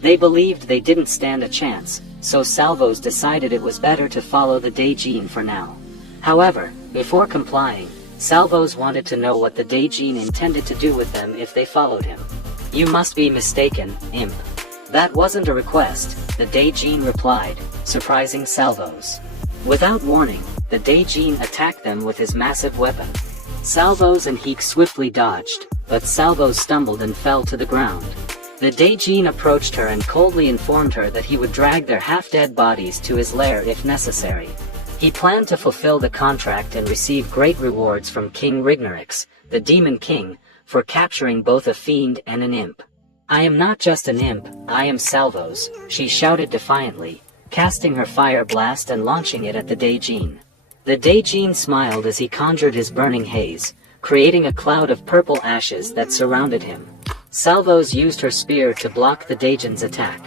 They believed they didn't stand a chance, so Salvos decided it was better to follow the Daijin for now. However, before complying, Salvos wanted to know what the Daijin intended to do with them if they followed him. "You must be mistaken, imp. That wasn't a request," the Daijin replied, surprising Salvos. Without warning, the Daejin attacked them with his massive weapon. Salvos and Heek swiftly dodged, but Salvos stumbled and fell to the ground. The Daejin approached her and coldly informed her that he would drag their half-dead bodies to his lair if necessary. He planned to fulfill the contract and receive great rewards from King Rignorix, the Demon King, for capturing both a fiend and an imp. "I am not just an imp, I am Salvos," she shouted defiantly, casting her fire blast and launching it at the Daejin. The Daejin smiled as he conjured his burning haze, creating a cloud of purple ashes that surrounded him. Salvos used her spear to block the Daejin's attack.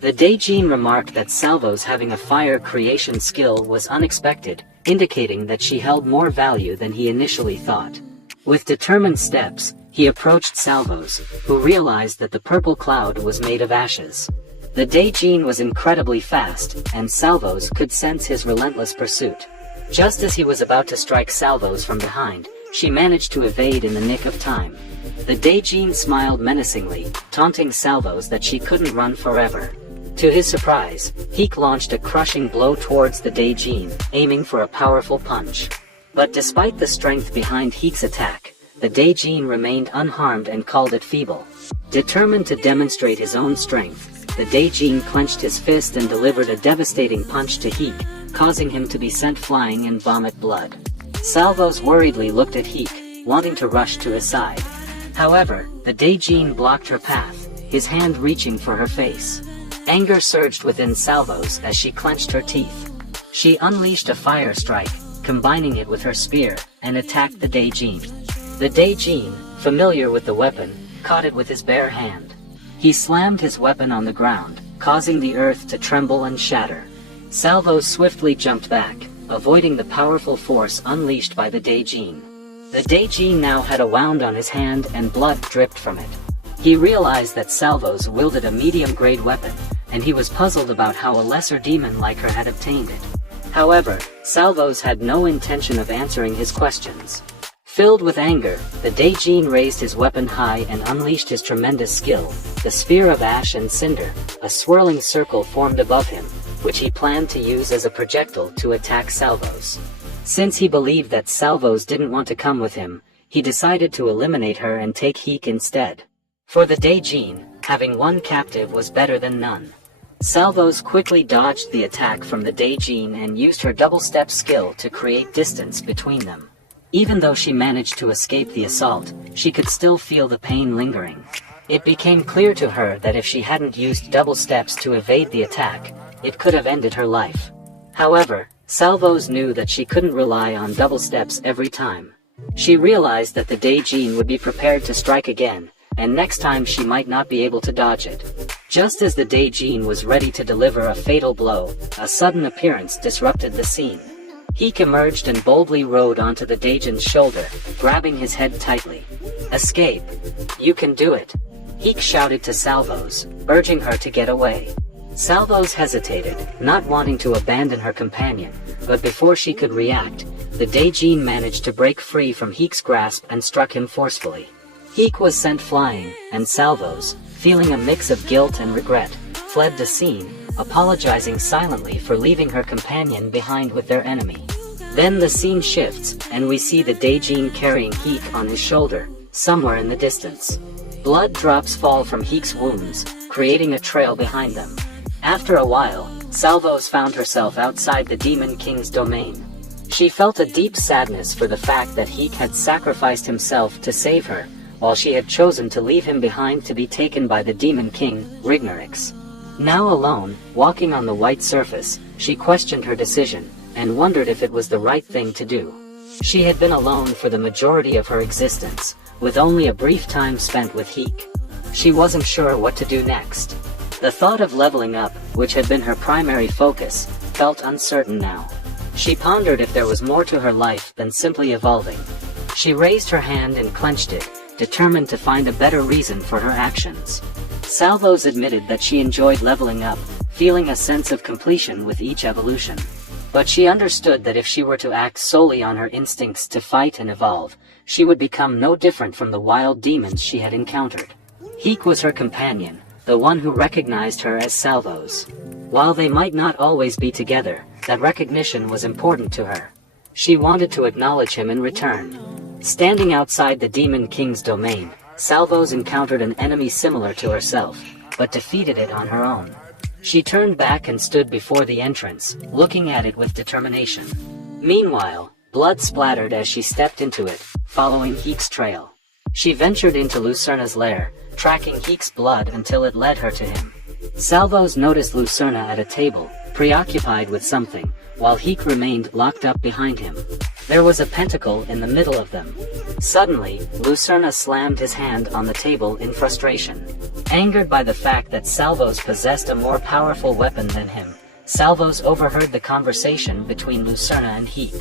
The Daejin remarked that Salvos having a fire creation skill was unexpected, indicating that she held more value than he initially thought. With determined steps, he approached Salvos, who realized that the purple cloud was made of ashes. The Daejin was incredibly fast, and Salvos could sense his relentless pursuit. Just as he was about to strike Salvos from behind, she managed to evade in the nick of time. The Daejin smiled menacingly, taunting Salvos that she couldn't run forever. To his surprise, Heek launched a crushing blow towards the Daejin, aiming for a powerful punch. But despite the strength behind Heek's attack, the Daejin remained unharmed and called it feeble. Determined to demonstrate his own strength, the Daejin clenched his fist and delivered a devastating punch to Heek, causing him to be sent flying and vomit blood. Salvos worriedly looked at Heek, wanting to rush to his side. However, the Daejin blocked her path, his hand reaching for her face. Anger surged within Salvos as she clenched her teeth. She unleashed a fire strike, combining it with her spear, and attacked the Daejin. The Daejin, familiar with the weapon, caught it with his bare hand. He slammed his weapon on the ground, causing the earth to tremble and shatter. Salvos swiftly jumped back, avoiding the powerful force unleashed by the Daejin. The Daejin now had a wound on his hand and blood dripped from it. He realized that Salvos wielded a medium-grade weapon, and he was puzzled about how a lesser demon like her had obtained it. However, Salvos had no intention of answering his questions. Filled with anger, the Daejin raised his weapon high and unleashed his tremendous skill, the Sphere of Ash and Cinder. A swirling circle formed above him, which he planned to use as a projectile to attack Salvos. Since he believed that Salvos didn't want to come with him, he decided to eliminate her and take Heek instead. For the Daejin, having one captive was better than none. Salvos quickly dodged the attack from the Daejin and used her double-step skill to create distance between them. Even though she managed to escape the assault, she could still feel the pain lingering. It became clear to her that if she hadn't used double steps to evade the attack, it could have ended her life. However, Salvos knew that she couldn't rely on double steps every time. She realized that the Daejin would be prepared to strike again, and next time she might not be able to dodge it. Just as the Daejin was ready to deliver a fatal blow, a sudden appearance disrupted the scene. Heek emerged and boldly rode onto the Daejin's shoulder, grabbing his head tightly. "Escape! You can do it!" Heek shouted to Salvos, urging her to get away. Salvos hesitated, not wanting to abandon her companion, but before she could react, the Daejin managed to break free from Heek's grasp and struck him forcefully. Heek was sent flying, and Salvos, feeling a mix of guilt and regret, fled the scene, apologizing silently for leaving her companion behind with their enemy. Then the scene shifts, and we see the Daejin carrying Heek on his shoulder, somewhere in the distance. Blood drops fall from Heek's wounds, creating a trail behind them. After a while, Salvos found herself outside the Demon King's domain. She felt a deep sadness for the fact that Heek had sacrificed himself to save her, while she had chosen to leave him behind to be taken by the Demon King, Rignorix. Now alone, walking on the white surface, she questioned her decision, and wondered if it was the right thing to do. She had been alone for the majority of her existence, with only a brief time spent with Heek. She wasn't sure what to do next. The thought of leveling up, which had been her primary focus, felt uncertain now. She pondered if there was more to her life than simply evolving. She raised her hand and clenched it, determined to find a better reason for her actions. Salvos admitted that she enjoyed leveling up, feeling a sense of completion with each evolution. But she understood that if she were to act solely on her instincts to fight and evolve, she would become no different from the wild demons she had encountered. Heek was her companion, the one who recognized her as Salvos. While they might not always be together, that recognition was important to her. She wanted to acknowledge him in return. Standing outside the Demon King's domain, Salvos encountered an enemy similar to herself, but defeated it on her own. She turned back and stood before the entrance, looking at it with determination. Meanwhile, blood splattered as she stepped into it, following Heek's trail. She ventured into Lucerna's lair, tracking Heek's blood until it led her to him. Salvos noticed Lucerna at a table, preoccupied with something, while Heek remained locked up behind him. There was a pentacle in the middle of them. Suddenly, Lucerna slammed his hand on the table in frustration. Angered by the fact that Salvos possessed a more powerful weapon than him, Salvos overheard the conversation between Lucerna and Heek.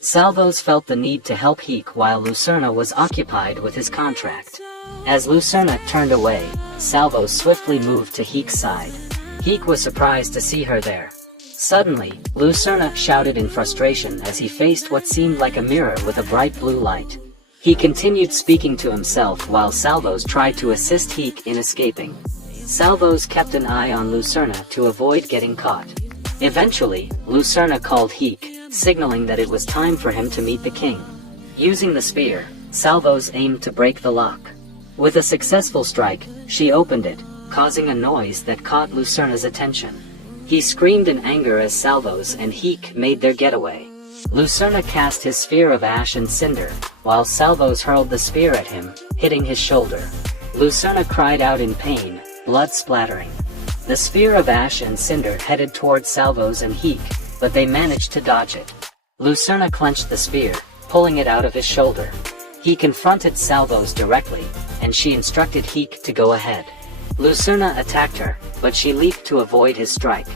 Salvos felt the need to help Heek while Lucerna was occupied with his contract. As Lucerna turned away, Salvos swiftly moved to Heek's side. Heek was surprised to see her there. Suddenly, Lucerna shouted in frustration as he faced what seemed like a mirror with a bright blue light. He continued speaking to himself while Salvos tried to assist Heek in escaping. Salvos kept an eye on Lucerna to avoid getting caught. Eventually, Lucerna called Heek, signaling that it was time for him to meet the king. Using the spear, Salvos aimed to break the lock. With a successful strike, she opened it, causing a noise that caught Lucerna's attention. He screamed in anger as Salvos and Heek made their getaway. Lucerna cast his sphere of ash and cinder, while Salvos hurled the spear at him, hitting his shoulder. Lucerna cried out in pain, blood splattering. The sphere of ash and cinder headed towards Salvos and Heek, but they managed to dodge it. Lucerna clenched the spear, pulling it out of his shoulder. He confronted Salvos directly, and she instructed Heek to go ahead. Lucerna attacked her, but she leaped to avoid his strike.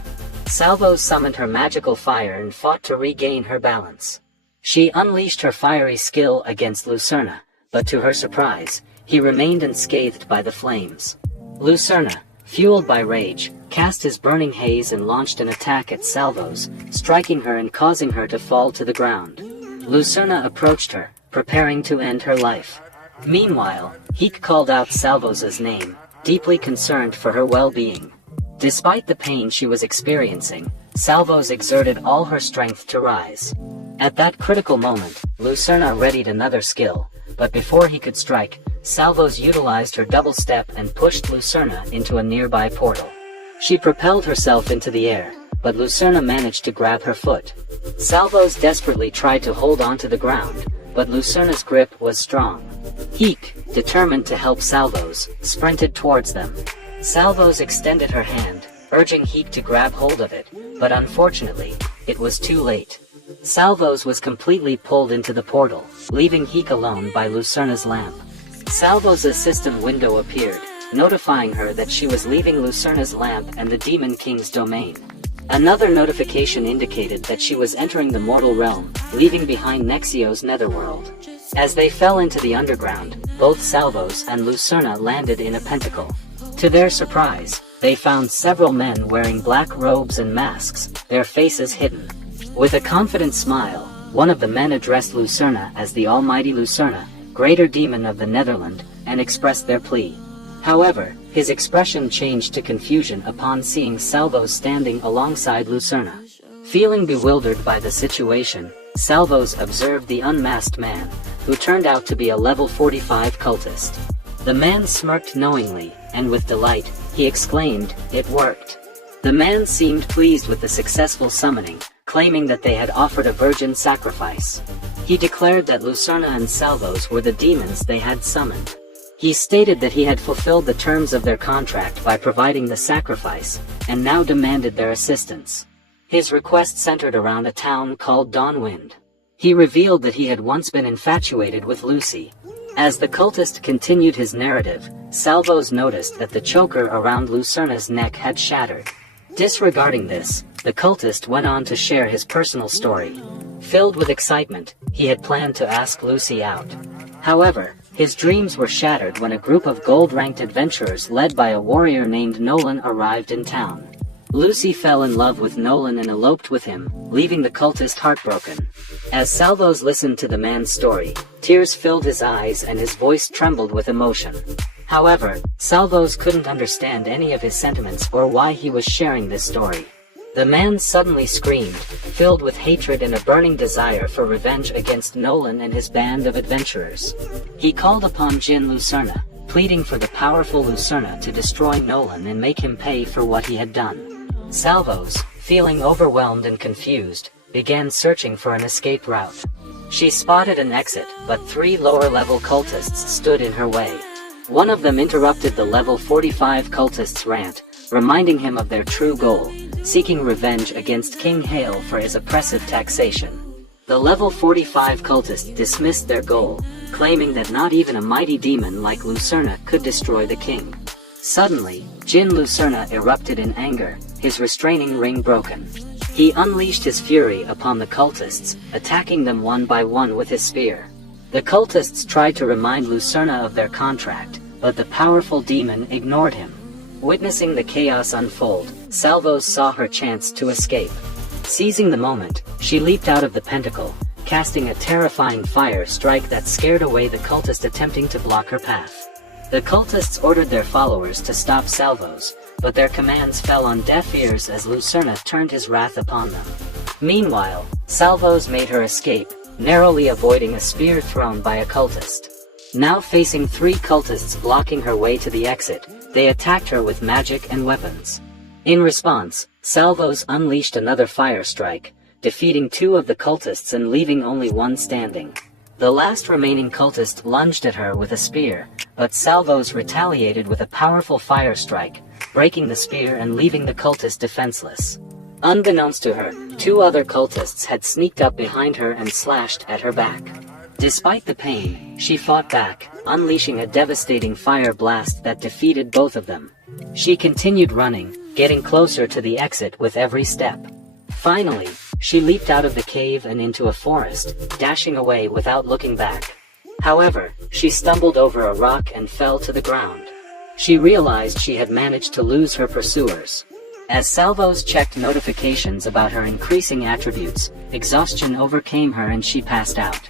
Salvos summoned her magical fire and fought to regain her balance. She unleashed her fiery skill against Lucerna, but to her surprise, he remained unscathed by the flames. Lucerna, fueled by rage, cast his burning haze and launched an attack at Salvos, striking her and causing her to fall to the ground. Lucerna approached her, preparing to end her life. Meanwhile, Heek called out Salvos's name, deeply concerned for her well-being. Despite the pain she was experiencing, Salvos exerted all her strength to rise. At that critical moment, Lucerna readied another skill, but before he could strike, Salvos utilized her double step and pushed Lucerna into a nearby portal. She propelled herself into the air, but Lucerna managed to grab her foot. Salvos desperately tried to hold onto the ground, but Lucerna's grip was strong. Heek, determined to help Salvos, sprinted towards them. Salvos extended her hand, urging Heek to grab hold of it, but unfortunately, it was too late. Salvos was completely pulled into the portal, leaving Heek alone by Lucerna's lamp. Salvos' system window appeared, notifying her that she was leaving Lucerna's lamp and the Demon King's domain. Another notification indicated that she was entering the mortal realm, leaving behind Nexio's netherworld. As they fell into the underground, both Salvos and Lucerna landed in a pentacle. To their surprise, they found several men wearing black robes and masks, their faces hidden. With a confident smile, one of the men addressed Lucerna as the Almighty Lucerna, Greater Demon of the Netherland, and expressed their plea. However, his expression changed to confusion upon seeing Salvos standing alongside Lucerna. Feeling bewildered by the situation, Salvos observed the unmasked man, who turned out to be a level 45 cultist. The man smirked knowingly, and with delight, he exclaimed, "It worked." The man seemed pleased with the successful summoning, claiming that they had offered a virgin sacrifice. He declared that Lucerna and Salvos were the demons they had summoned. He stated that he had fulfilled the terms of their contract by providing the sacrifice, and now demanded their assistance. His request centered around a town called Dawnwind. He revealed that he had once been infatuated with Lucy. As the cultist continued his narrative, Salvos noticed that the choker around Lucerna's neck had shattered. Disregarding this, the cultist went on to share his personal story. Filled with excitement, he had planned to ask Lucy out. However, his dreams were shattered when a group of gold-ranked adventurers led by a warrior named Nolan arrived in town. Lucy fell in love with Nolan and eloped with him, leaving the cultist heartbroken. As Salvos listened to the man's story, tears filled his eyes and his voice trembled with emotion. However, Salvos couldn't understand any of his sentiments or why he was sharing this story. The man suddenly screamed, filled with hatred and a burning desire for revenge against Nolan and his band of adventurers. He called upon Jin Lucerna, pleading for the powerful Lucerna to destroy Nolan and make him pay for what he had done. Salvos, feeling overwhelmed and confused, began searching for an escape route. She spotted an exit, but 3 lower-level cultists stood in her way. One of them interrupted the level 45 cultists' rant, reminding him of their true goal, seeking revenge against King Hale for his oppressive taxation. The level 45 cultists dismissed their goal, claiming that not even a mighty demon like Lucerna could destroy the king. Suddenly, Jin Lucerna erupted in anger, his restraining ring broken. He unleashed his fury upon the cultists, attacking them one by one with his spear. The cultists tried to remind Lucerna of their contract, but the powerful demon ignored him. Witnessing the chaos unfold, Salvos saw her chance to escape. Seizing the moment, she leaped out of the pentacle, casting a terrifying fire strike that scared away the cultist attempting to block her path. The cultists ordered their followers to stop Salvos, but their commands fell on deaf ears as Lucerna turned his wrath upon them. Meanwhile, Salvos made her escape, narrowly avoiding a spear thrown by a cultist. Now facing 3 cultists blocking her way to the exit, they attacked her with magic and weapons. In response, Salvos unleashed another fire strike, defeating 2 of the cultists and leaving only 1 standing. The last remaining cultist lunged at her with a spear, but Salvos retaliated with a powerful fire strike, breaking the spear and leaving the cultist defenseless. Unbeknownst to her, 2 other cultists had sneaked up behind her and slashed at her back. Despite the pain, she fought back, unleashing a devastating fire blast that defeated both of them. She continued running, getting closer to the exit with every step. Finally, she leaped out of the cave and into a forest, dashing away without looking back. However, she stumbled over a rock and fell to the ground. She realized she had managed to lose her pursuers. As Salvos checked notifications about her increasing attributes, exhaustion overcame her and she passed out.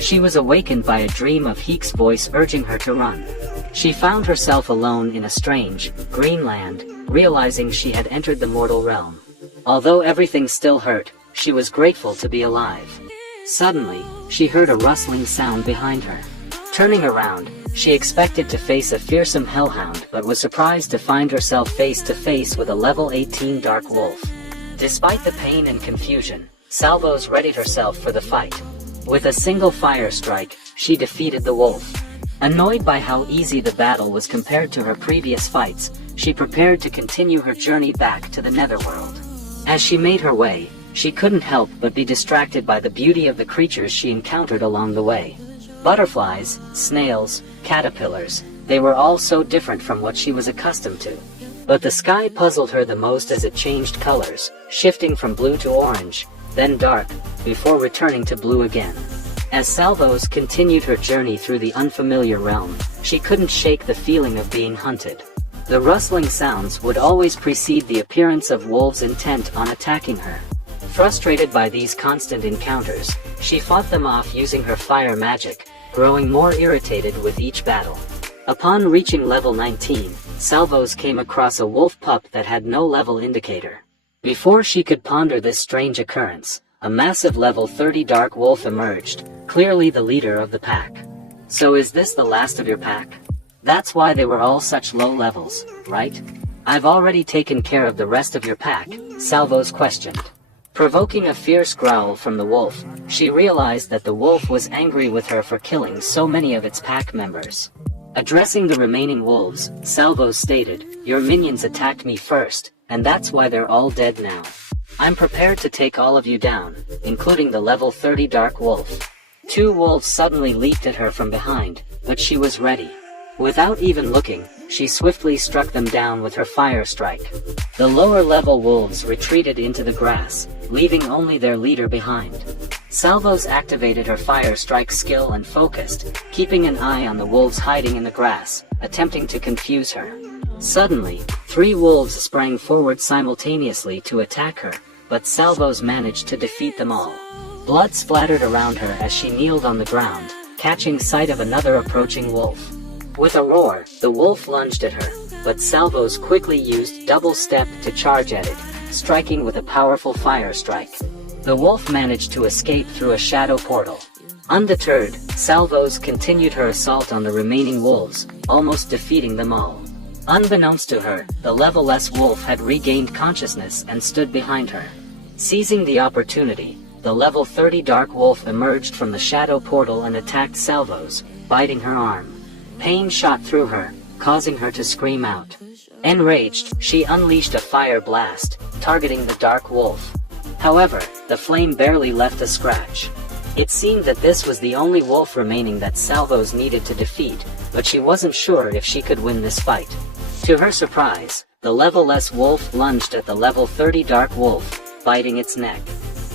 She was awakened by a dream of Heek's voice urging her to run. She found herself alone in a strange, green land, realizing she had entered the mortal realm. Although everything still hurt, she was grateful to be alive. Suddenly, she heard a rustling sound behind her. Turning around, she expected to face a fearsome hellhound but was surprised to find herself face to face with a level 18 dark wolf. Despite the pain and confusion, Salvos readied herself for the fight. With a single fire strike, she defeated the wolf. Annoyed by how easy the battle was compared to her previous fights, she prepared to continue her journey back to the Netherworld. As she made her way, she couldn't help but be distracted by the beauty of the creatures she encountered along the way. Butterflies, snails, caterpillars, they were all so different from what she was accustomed to. But the sky puzzled her the most as it changed colors, shifting from blue to orange, then dark, before returning to blue again. As Salvos continued her journey through the unfamiliar realm, she couldn't shake the feeling of being hunted. The rustling sounds would always precede the appearance of wolves intent on attacking her. Frustrated by these constant encounters, she fought them off using her fire magic, growing more irritated with each battle. Upon reaching level 19, Salvos came across a wolf pup that had no level indicator. Before she could ponder this strange occurrence, a massive level 30 dark wolf emerged, clearly the leader of the pack. So is this the last of your pack? That's why they were all such low levels, right? I've already taken care of the rest of your pack, Salvos questioned. Provoking a fierce growl from the wolf, she realized that the wolf was angry with her for killing so many of its pack members. Addressing the remaining wolves, Salvos stated, "Your minions attacked me first, and that's why they're all dead now. I'm prepared to take all of you down, including the level 30 dark wolf." 2 wolves suddenly leaped at her from behind, but she was ready. Without even looking, she swiftly struck them down with her fire strike. The lower level wolves retreated into the grass, leaving only their leader behind. Salvos activated her fire strike skill and focused, keeping an eye on the wolves hiding in the grass, attempting to confuse her. Suddenly, 3 wolves sprang forward simultaneously to attack her, but Salvos managed to defeat them all. Blood splattered around her as she kneeled on the ground, catching sight of another approaching wolf. With a roar, the wolf lunged at her, but Salvos quickly used double step to charge at it, striking with a powerful fire strike. The wolf managed to escape through a shadow portal. Undeterred, Salvos continued her assault on the remaining wolves, almost defeating them all. Unbeknownst to her, the level-less wolf had regained consciousness and stood behind her. Seizing the opportunity, the level 30 dark wolf emerged from the shadow portal and attacked Salvos, biting her arm. Pain shot through her, causing her to scream out. Enraged, she unleashed a fire blast, targeting the dark wolf. However, the flame barely left a scratch. It seemed that this was the only wolf remaining that Salvos needed to defeat, but she wasn't sure if she could win this fight. To her surprise, the level-less wolf lunged at the level 30 dark wolf, biting its neck.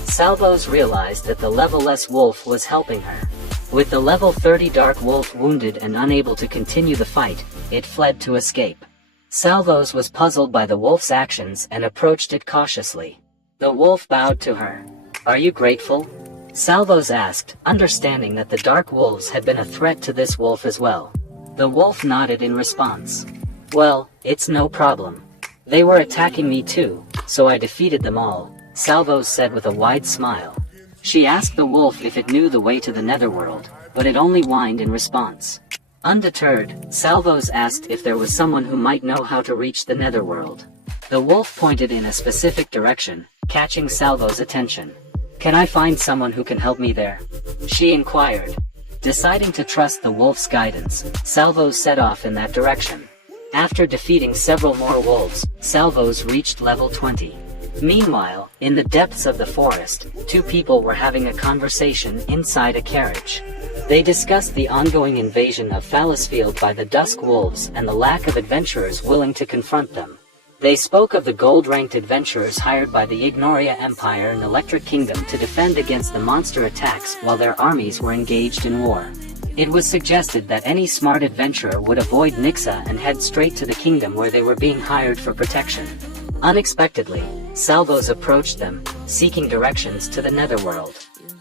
Salvos realized that the level-less wolf was helping her. With the level 30 dark wolf wounded and unable to continue the fight, it fled to escape. Salvos was puzzled by the wolf's actions and approached it cautiously. The wolf bowed to her. "Are you grateful?" Salvos asked, understanding that the dark wolves had been a threat to this wolf as well. The wolf nodded in response. "Well, it's no problem. They were attacking me too, so I defeated them all," Salvos said with a wide smile. She asked the wolf if it knew the way to the netherworld, but it only whined in response. Undeterred, Salvos asked if there was someone who might know how to reach the netherworld. The wolf pointed in a specific direction, catching Salvos' attention. "Can I find someone who can help me there?" she inquired. Deciding to trust the wolf's guidance, Salvos set off in that direction. After defeating several more wolves, Salvos reached level 20. Meanwhile, in the depths of the forest, two people were having a conversation inside a carriage. They discussed the ongoing invasion of Phallosfield by the Dusk Wolves and the lack of adventurers willing to confront them. They spoke of the gold-ranked adventurers hired by the Ignoria Empire and Electric Kingdom to defend against the monster attacks while their armies were engaged in war. It was suggested that any smart adventurer would avoid Nixa and head straight to the kingdom where they were being hired for protection. Unexpectedly, Salvos approached them, seeking directions to the netherworld.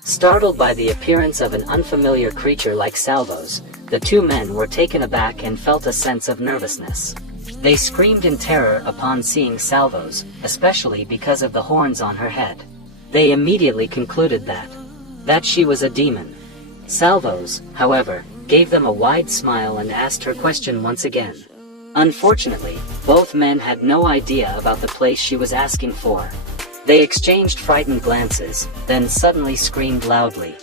Startled by the appearance of an unfamiliar creature like Salvos, the two men were taken aback and felt a sense of nervousness. They screamed in terror upon seeing Salvos, especially because of the horns on her head. They immediately concluded that she was a demon. Salvos, however, gave them a wide smile and asked her question once again. Unfortunately, both men had no idea about the place she was asking for. They exchanged frightened glances, then suddenly screamed loudly.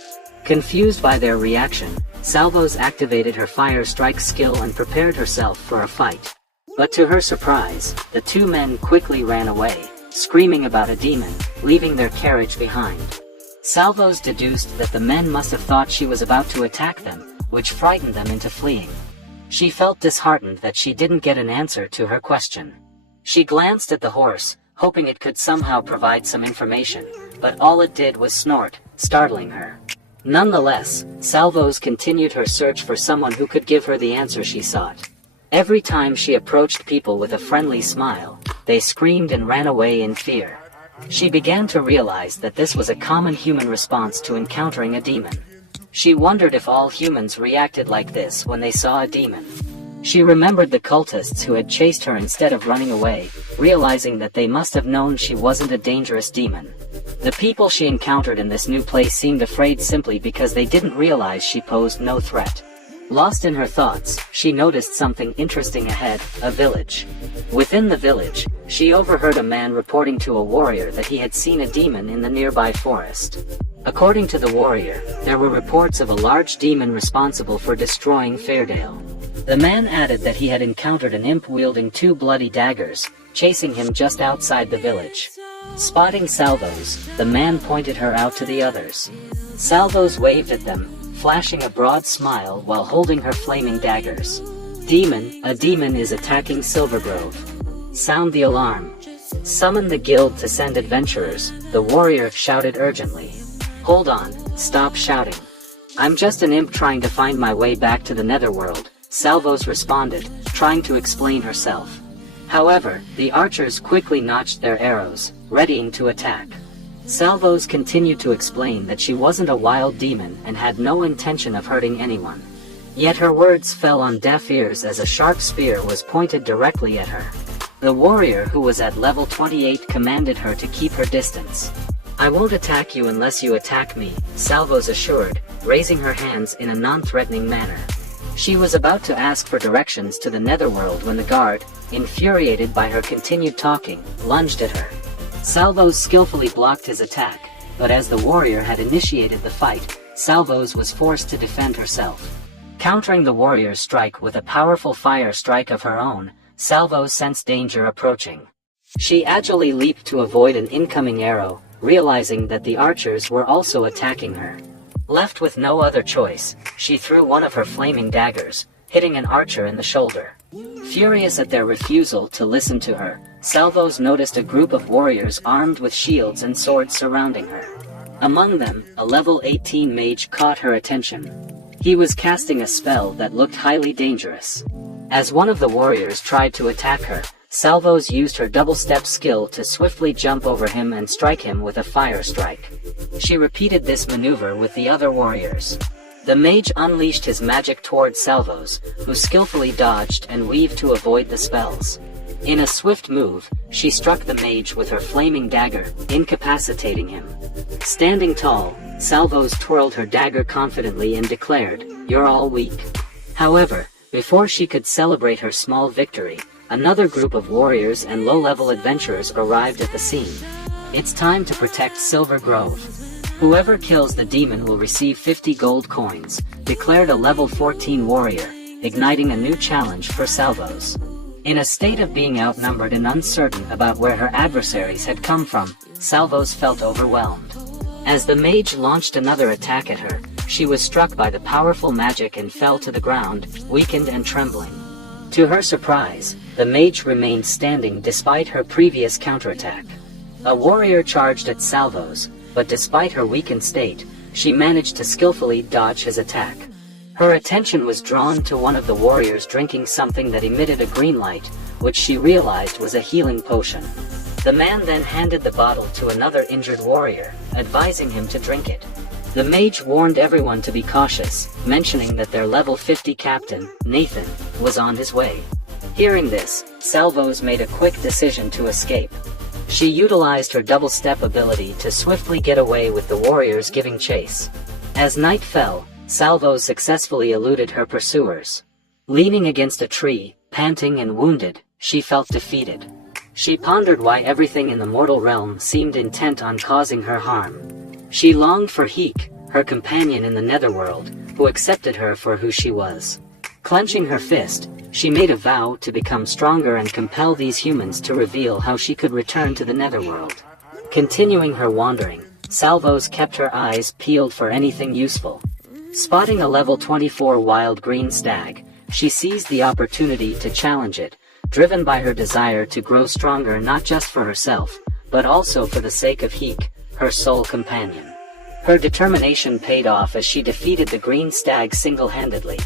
Confused by their reaction, Salvos activated her fire strike skill and prepared herself for a fight. But to her surprise, the two men quickly ran away, screaming about a demon, leaving their carriage behind. Salvos deduced that the men must have thought she was about to attack them, which frightened them into fleeing. She felt disheartened that she didn't get an answer to her question. She glanced at the horse, hoping it could somehow provide some information, but all it did was snort, startling her. Nonetheless, Salvos continued her search for someone who could give her the answer she sought. Every time she approached people with a friendly smile, they screamed and ran away in fear. She began to realize that this was a common human response to encountering a demon. She wondered if all humans reacted like this when they saw a demon. She remembered the cultists who had chased her instead of running away, realizing that they must have known she wasn't a dangerous demon. The people she encountered in this new place seemed afraid simply because they didn't realize she posed no threat. Lost in her thoughts, she noticed something interesting ahead, a village. Within the village, she overheard a man reporting to a warrior that he had seen a demon in the nearby forest. According to the warrior, there were reports of a large demon responsible for destroying Fairdale. The man added that he had encountered an imp wielding two bloody daggers, chasing him just outside the village. Spotting Salvos, the man pointed her out to the others. Salvos waved at them, flashing a broad smile while holding her flaming daggers. "Demon, a demon is attacking Silvergrove. Sound the alarm. Summon the guild to send adventurers," the warrior shouted urgently. "Hold on, stop shouting. I'm just an imp trying to find my way back to the netherworld," Salvos responded, trying to explain herself. However, the archers quickly notched their arrows, readying to attack. Salvos continued to explain that she wasn't a wild demon and had no intention of hurting anyone. Yet her words fell on deaf ears as a sharp spear was pointed directly at her. The warrior who was at level 28 commanded her to keep her distance. "I won't attack you unless you attack me," Salvos assured, raising her hands in a non-threatening manner. She was about to ask for directions to the netherworld when the guard, infuriated by her continued talking, lunged at her. Salvos skillfully blocked his attack, but as the warrior had initiated the fight, Salvos was forced to defend herself. Countering the warrior's strike with a powerful fire strike of her own, Salvos sensed danger approaching. She agilely leaped to avoid an incoming arrow, realizing that the archers were also attacking her. Left with no other choice, she threw one of her flaming daggers, hitting an archer in the shoulder. Furious at their refusal to listen to her, Salvos noticed a group of warriors armed with shields and swords surrounding her. Among them, a level 18 mage caught her attention. He was casting a spell that looked highly dangerous. As one of the warriors tried to attack her, Salvos used her double-step skill to swiftly jump over him and strike him with a fire strike. She repeated this maneuver with the other warriors. The mage unleashed his magic toward Salvos, who skillfully dodged and weaved to avoid the spells. In a swift move, she struck the mage with her flaming dagger, incapacitating him. Standing tall, Salvos twirled her dagger confidently and declared, "You're all weak." However, before she could celebrate her small victory, another group of warriors and low-level adventurers arrived at the scene. "It's time to protect Silver Grove. Whoever kills the demon will receive 50 gold coins," declared a level 14 warrior, igniting a new challenge for Salvos. In a state of being outnumbered and uncertain about where her adversaries had come from, Salvos felt overwhelmed. As the mage launched another attack at her, she was struck by the powerful magic and fell to the ground, weakened and trembling. To her surprise, the mage remained standing despite her previous counterattack. A warrior charged at Salvos, but despite her weakened state, she managed to skillfully dodge his attack. Her attention was drawn to one of the warriors drinking something that emitted a green light, which she realized was a healing potion. The man then handed the bottle to another injured warrior, advising him to drink it. The mage warned everyone to be cautious, mentioning that their level 50 captain, Nathan, was on his way. Hearing this, Salvos made a quick decision to escape. She utilized her double-step ability to swiftly get away with the warriors giving chase. As night fell, Salvos successfully eluded her pursuers. Leaning against a tree, panting and wounded, she felt defeated. She pondered why everything in the mortal realm seemed intent on causing her harm. She longed for Heek, her companion in the netherworld, who accepted her for who she was. Clenching her fist, she made a vow to become stronger and compel these humans to reveal how she could return to the netherworld. Continuing her wandering, Salvos kept her eyes peeled for anything useful. Spotting a level 24 wild green stag, she seized the opportunity to challenge it, driven by her desire to grow stronger not just for herself, but also for the sake of Heek, her sole companion. Her determination paid off as she defeated the green stag single-handedly.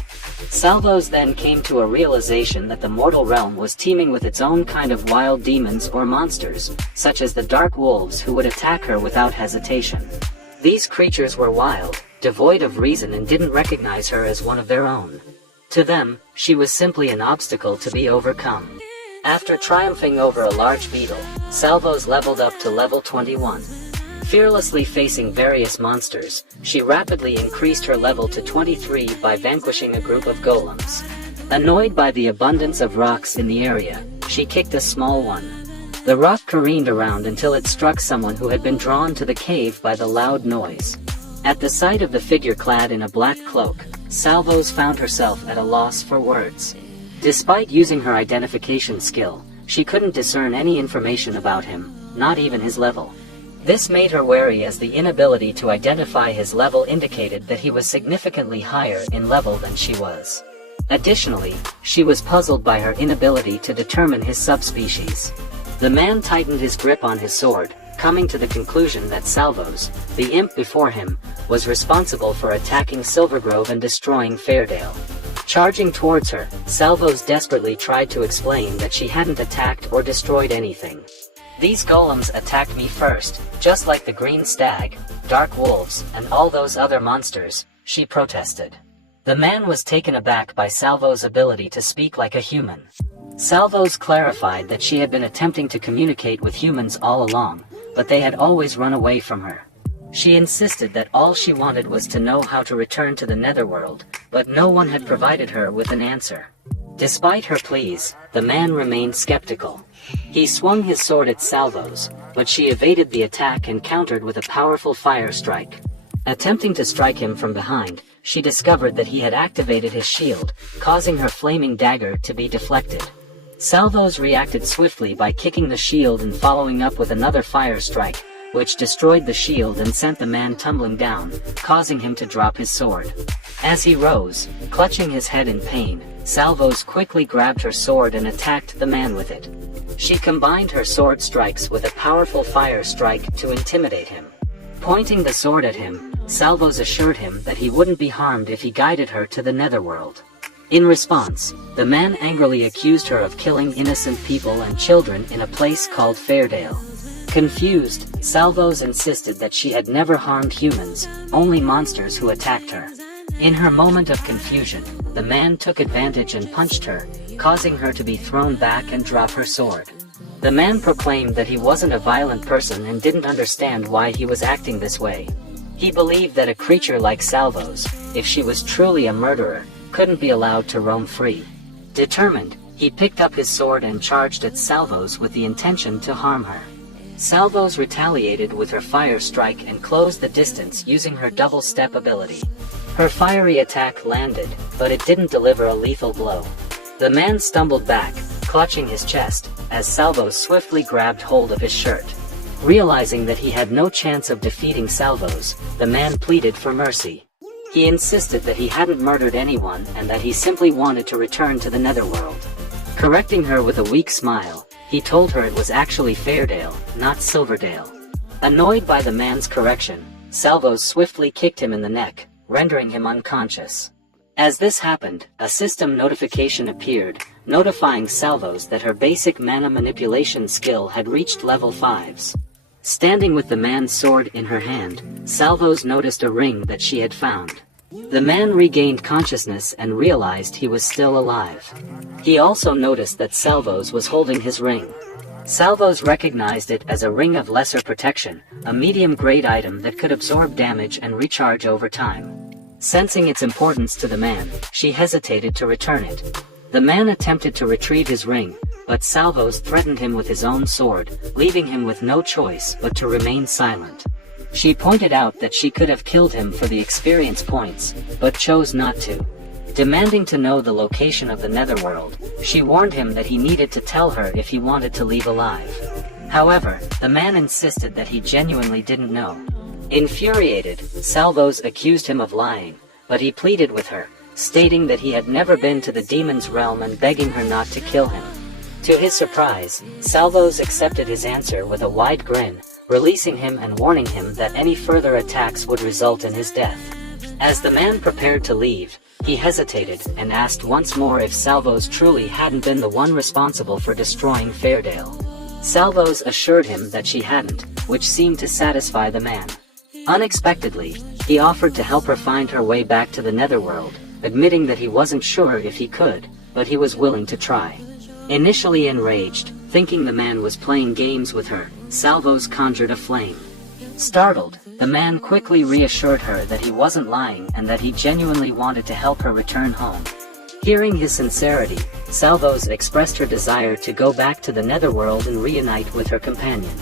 Salvos then came to a realization that the mortal realm was teeming with its own kind of wild demons or monsters, such as the dark wolves who would attack her without hesitation. These creatures were wild, devoid of reason and didn't recognize her as one of their own. To them, she was simply an obstacle to be overcome. After triumphing over a large beetle, Salvos leveled up to level 21. Fearlessly facing various monsters, she rapidly increased her level to 23 by vanquishing a group of golems. Annoyed by the abundance of rocks in the area, she kicked a small one. The rock careened around until it struck someone who had been drawn to the cave by the loud noise. At the sight of the figure clad in a black cloak, Salvos found herself at a loss for words. Despite using her identification skill, she couldn't discern any information about him, not even his level. This made her wary as the inability to identify his level indicated that he was significantly higher in level than she was. Additionally, she was puzzled by her inability to determine his subspecies. The man tightened his grip on his sword, coming to the conclusion that Salvos, the imp before him, was responsible for attacking Silvergrove and destroying Fairdale. Charging towards her, Salvos desperately tried to explain that she hadn't attacked or destroyed anything. "These golems attacked me first, just like the green stag, dark wolves, and all those other monsters," she protested. The man was taken aback by Salvos' ability to speak like a human. Salvos clarified that she had been attempting to communicate with humans all along, but they had always run away from her. She insisted that all she wanted was to know how to return to the netherworld, but no one had provided her with an answer. Despite her pleas, the man remained skeptical. He swung his sword at Salvos, but she evaded the attack and countered with a powerful fire strike. Attempting to strike him from behind, she discovered that he had activated his shield, causing her flaming dagger to be deflected. Salvos reacted swiftly by kicking the shield and following up with another fire strike, which destroyed the shield and sent the man tumbling down, causing him to drop his sword. As he rose, clutching his head in pain, Salvos quickly grabbed her sword and attacked the man with it. She combined her sword strikes with a powerful fire strike to intimidate him. Pointing the sword at him, Salvos assured him that he wouldn't be harmed if he guided her to the netherworld. In response, the man angrily accused her of killing innocent people and children in a place called Fairdale. Confused, Salvos insisted that she had never harmed humans, only monsters who attacked her. In her moment of confusion, the man took advantage and punched her, causing her to be thrown back and drop her sword. The man proclaimed that he wasn't a violent person and didn't understand why he was acting this way. He believed that a creature like Salvos, if she was truly a murderer, couldn't be allowed to roam free. Determined, he picked up his sword and charged at Salvos with the intention to harm her. Salvos retaliated with her fire strike and closed the distance using her double-step ability. Her fiery attack landed, but it didn't deliver a lethal blow. The man stumbled back, clutching his chest, as Salvos swiftly grabbed hold of his shirt. Realizing that he had no chance of defeating Salvos, the man pleaded for mercy. He insisted that he hadn't murdered anyone and that he simply wanted to return to the netherworld. Correcting her with a weak smile, he told her it was actually Fairdale, not Silverdale. Annoyed by the man's correction, Salvos swiftly kicked him in the neck, rendering him unconscious. As this happened, a system notification appeared, notifying Salvos that her basic mana manipulation skill had reached level 5s. Standing with the man's sword in her hand, Salvos noticed a ring that she had found. The man regained consciousness and realized he was still alive. He also noticed that Salvos was holding his ring. Salvos recognized it as a ring of lesser protection, a medium-grade item that could absorb damage and recharge over time. Sensing its importance to the man, she hesitated to return it. The man attempted to retrieve his ring, but Salvos threatened him with his own sword, leaving him with no choice but to remain silent. She pointed out that she could have killed him for the experience points, but chose not to. Demanding to know the location of the netherworld, she warned him that he needed to tell her if he wanted to leave alive. However, the man insisted that he genuinely didn't know. Infuriated, Salvos accused him of lying, but he pleaded with her, stating that he had never been to the demon's realm and begging her not to kill him. To his surprise, Salvos accepted his answer with a wide grin, releasing him and warning him that any further attacks would result in his death. As the man prepared to leave, he hesitated and asked once more if Salvos truly hadn't been the one responsible for destroying Fairdale. Salvos assured him that she hadn't, which seemed to satisfy the man. Unexpectedly, he offered to help her find her way back to the netherworld, admitting that he wasn't sure if he could, but he was willing to try. Initially enraged, thinking the man was playing games with her, Salvos conjured a flame. Startled, the man quickly reassured her that he wasn't lying and that he genuinely wanted to help her return home. Hearing his sincerity, Salvos expressed her desire to go back to the netherworld and reunite with her companion.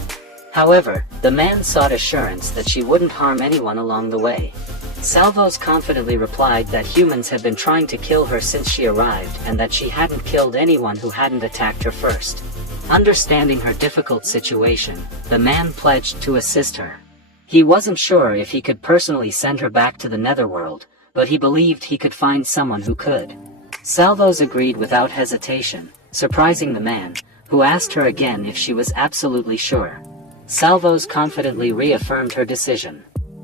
However, the man sought assurance that she wouldn't harm anyone along the way. Salvos confidently replied that humans had been trying to kill her since she arrived and that she hadn't killed anyone who hadn't attacked her first. Understanding her difficult situation, the man pledged to assist her. He wasn't sure if he could personally send her back to the netherworld, but he believed he could find someone who could. Salvos agreed without hesitation, surprising the man, who asked her again if she was absolutely sure. Salvos confidently reaffirmed her decision.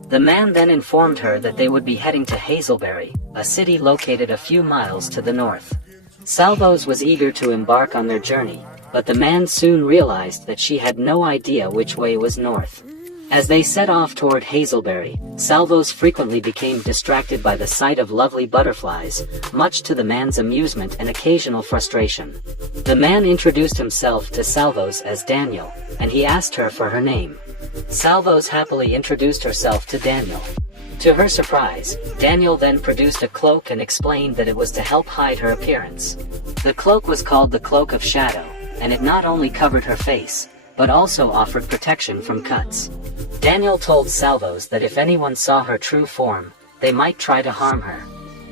The man then informed her that they would be heading to Hazelberry, a city located a few miles to the north. Salvos was eager to embark on their journey, but the man soon realized that she had no idea which way was north. As they set off toward Hazelberry, Salvos frequently became distracted by the sight of lovely butterflies, much to the man's amusement and occasional frustration. The man introduced himself to Salvos as Daniel, and he asked her for her name. Salvos happily introduced herself to Daniel. To her surprise, Daniel then produced a cloak and explained that it was to help hide her appearance. The cloak was called the Cloak of Shadow, and it not only covered her face, but also offered protection from cuts. Daniel told Salvos that if anyone saw her true form, they might try to harm her.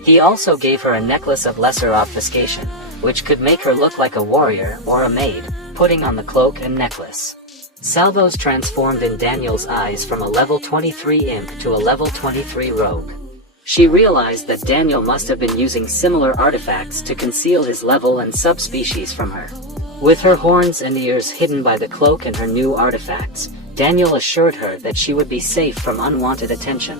He also gave her a necklace of lesser obfuscation, which could make her look like a warrior or a maid, putting on the cloak and necklace. Salvos transformed in Daniel's eyes from a level 23 imp to a level 23 rogue. She realized that Daniel must have been using similar artifacts to conceal his level and subspecies from her. With her horns and ears hidden by the cloak and her new artifacts, Daniel assured her that she would be safe from unwanted attention.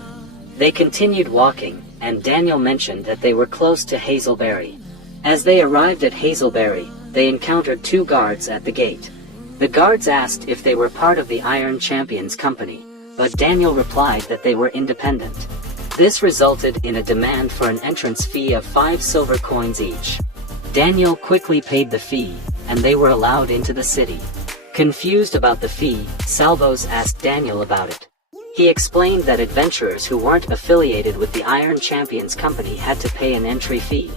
They continued walking, and Daniel mentioned that they were close to Hazelberry. As they arrived at Hazelberry, they encountered two guards at the gate. The guards asked if they were part of the Iron Champions Company, but Daniel replied that they were independent. This resulted in a demand for an entrance fee of 5 silver coins each. Daniel quickly paid the fee, and they were allowed into the city. Confused about the fee, Salvos asked Daniel about it. He explained that adventurers who weren't affiliated with the Iron Champions Company had to pay an entry fee.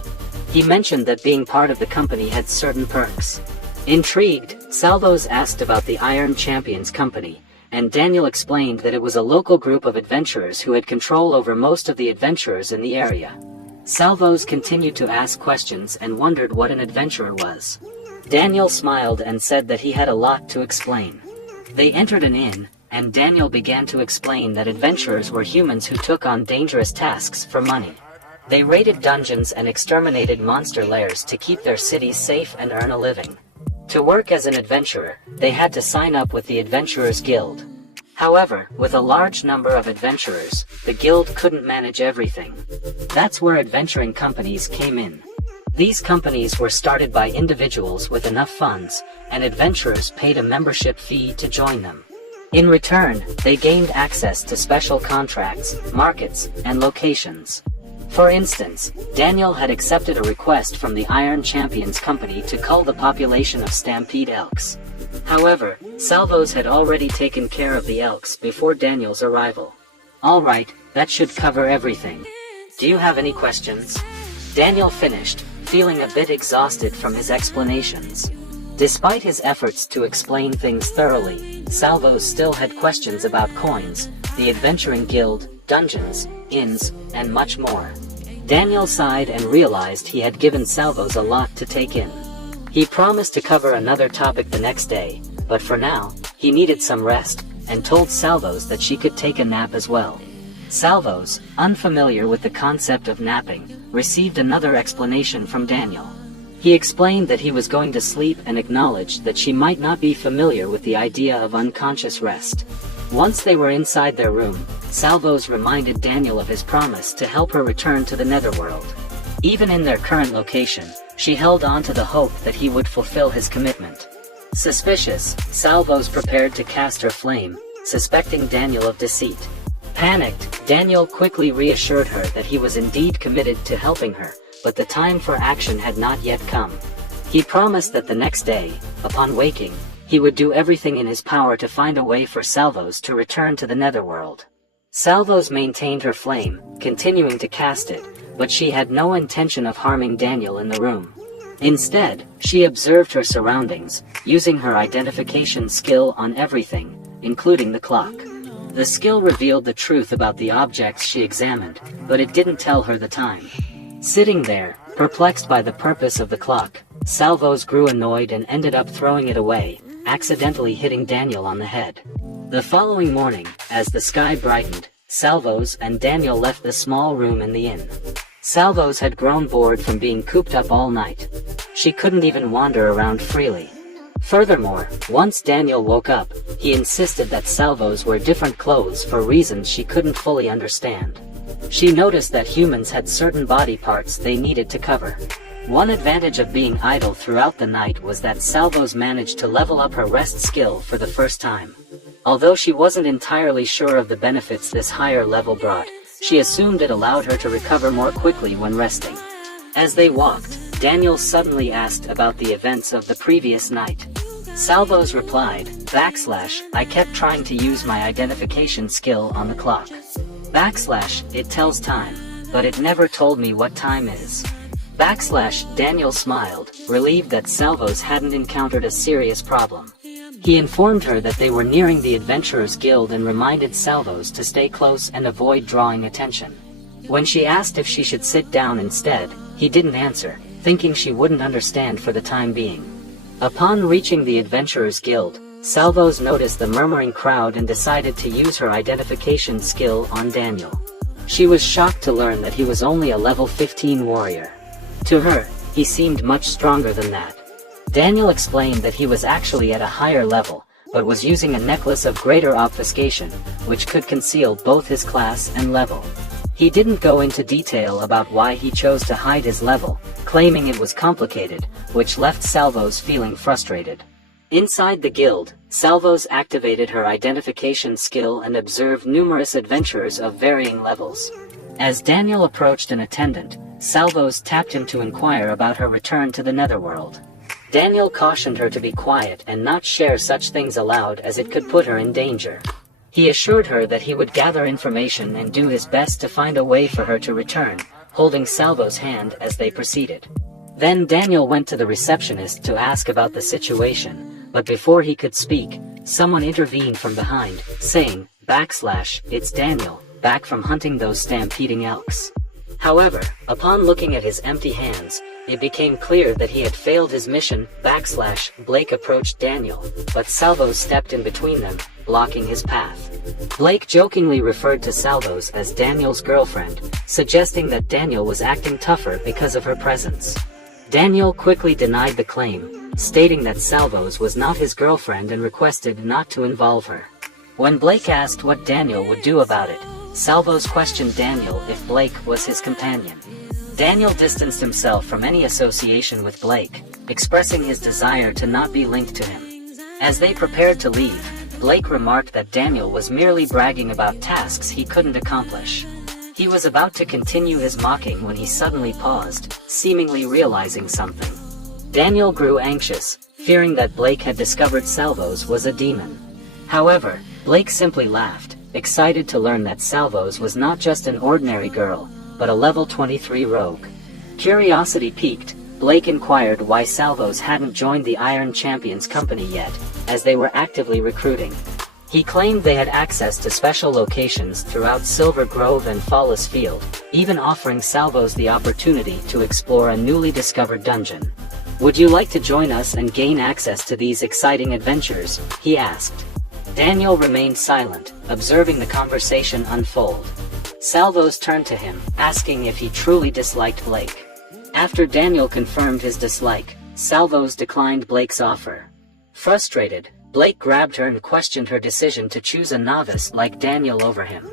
He mentioned that being part of the company had certain perks. Intrigued, Salvos asked about the Iron Champions Company, and Daniel explained that it was a local group of adventurers who had control over most of the adventurers in the area. Salvos continued to ask questions and wondered what an adventurer was. Daniel smiled and said that he had a lot to explain. They entered an inn, and Daniel began to explain that adventurers were humans who took on dangerous tasks for money. They raided dungeons and exterminated monster lairs to keep their cities safe and earn a living. To work as an adventurer, they had to sign up with the Adventurers Guild. However, with a large number of adventurers, the guild couldn't manage everything. That's where adventuring companies came in. These companies were started by individuals with enough funds, and adventurers paid a membership fee to join them. In return, they gained access to special contracts, markets, and locations. For instance, Daniel had accepted a request from the Iron Champions Company to cull the population of Stampede Elks. However, Salvos had already taken care of the Elks before Daniel's arrival. Alright, that should cover everything. Do you have any questions? Daniel finished, feeling a bit exhausted from his explanations. Despite his efforts to explain things thoroughly, Salvos still had questions about coins, the adventuring guild, dungeons, inns, and much more. Daniel sighed and realized he had given Salvos a lot to take in. He promised to cover another topic the next day, but for now, he needed some rest, and told Salvos that she could take a nap as well. Salvos, unfamiliar with the concept of napping, received another explanation from Daniel. He explained that he was going to sleep and acknowledged that she might not be familiar with the idea of unconscious rest. Once they were inside their room, Salvos reminded Daniel of his promise to help her return to the Netherworld. Even in their current location, she held on to the hope that he would fulfill his commitment. Suspicious, Salvos prepared to cast her flame, suspecting Daniel of deceit. Panicked, Daniel quickly reassured her that he was indeed committed to helping her, but the time for action had not yet come. He promised that the next day, upon waking, he would do everything in his power to find a way for Salvos to return to the Netherworld. Salvos maintained her flame, continuing to cast it, but she had no intention of harming Daniel in the room. Instead, she observed her surroundings, using her identification skill on everything, including the clock. The skill revealed the truth about the objects she examined, but it didn't tell her the time. Sitting there, perplexed by the purpose of the clock, Salvos grew annoyed and ended up throwing it away, accidentally hitting Daniel on the head. The following morning, as the sky brightened, Salvos and Daniel left the small room in the inn. Salvos had grown bored from being cooped up all night. She couldn't even wander around freely. Furthermore, once Daniel woke up, he insisted that Salvos wear different clothes for reasons she couldn't fully understand. She noticed that humans had certain body parts they needed to cover. One advantage of being idle throughout the night was that Salvos managed to level up her rest skill for the first time. Although she wasn't entirely sure of the benefits this higher level brought, she assumed it allowed her to recover more quickly when resting. As they walked, Daniel suddenly asked about the events of the previous night. Salvos replied, / I kept trying to use my identification skill on the clock. / it tells time, but it never told me what time is. / Daniel smiled, relieved that Salvos hadn't encountered a serious problem. He informed her that they were nearing the Adventurers Guild and reminded Salvos to stay close and avoid drawing attention. When she asked if she should sit down instead, he didn't answer, thinking she wouldn't understand for the time being. Upon reaching the Adventurers Guild, Salvos noticed the murmuring crowd and decided to use her identification skill on Daniel. She was shocked to learn that he was only a level 15 warrior. To her, he seemed much stronger than that. Daniel explained that he was actually at a higher level, but was using a necklace of greater obfuscation, which could conceal both his class and level. He didn't go into detail about why he chose to hide his level, claiming it was complicated, which left Salvos feeling frustrated. Inside the guild, Salvos activated her identification skill and observed numerous adventurers of varying levels. As Daniel approached an attendant, Salvos tapped him to inquire about her return to the netherworld. Daniel cautioned her to be quiet and not share such things aloud as it could put her in danger. He assured her that he would gather information and do his best to find a way for her to return, holding Salvos' hand as they proceeded. Then Daniel went to the receptionist to ask about the situation, but before he could speak, someone intervened from behind, saying, / it's Daniel, back from hunting those stampeding elks. However, upon looking at his empty hands, it became clear that he had failed his mission. / Blake approached Daniel, but Salvos stepped in between them, blocking his path. Blake jokingly referred to Salvos as Daniel's girlfriend, suggesting that Daniel was acting tougher because of her presence. Daniel quickly denied the claim, stating that Salvos was not his girlfriend and requested not to involve her. When Blake asked what Daniel would do about it, Salvos questioned Daniel if Blake was his companion. Daniel distanced himself from any association with Blake, expressing his desire to not be linked to him. As they prepared to leave, Blake remarked that Daniel was merely bragging about tasks he couldn't accomplish. He was about to continue his mocking when he suddenly paused, seemingly realizing something. Daniel grew anxious, fearing that Blake had discovered Salvos was a demon. However, Blake simply laughed, excited to learn that Salvos was not just an ordinary girl, but a level 23 rogue. Curiosity piqued, Blake inquired why Salvos hadn't joined the Iron Champions company yet, as they were actively recruiting. He claimed they had access to special locations throughout Silver Grove and Fallis Field, even offering Salvos the opportunity to explore a newly discovered dungeon. "Would you like to join us and gain access to these exciting adventures?" he asked. Daniel remained silent, observing the conversation unfold. Salvos turned to him, asking if he truly disliked Blake. After Daniel confirmed his dislike, Salvos declined Blake's offer. Frustrated, Blake grabbed her and questioned her decision to choose a novice like Daniel over him.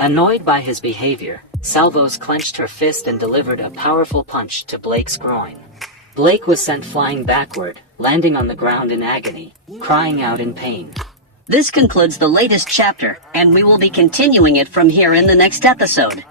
Annoyed by his behavior, Salvos clenched her fist and delivered a powerful punch to Blake's groin. Blake was sent flying backward, landing on the ground in agony, crying out in pain. This concludes the latest chapter, and we will be continuing it from here in the next episode.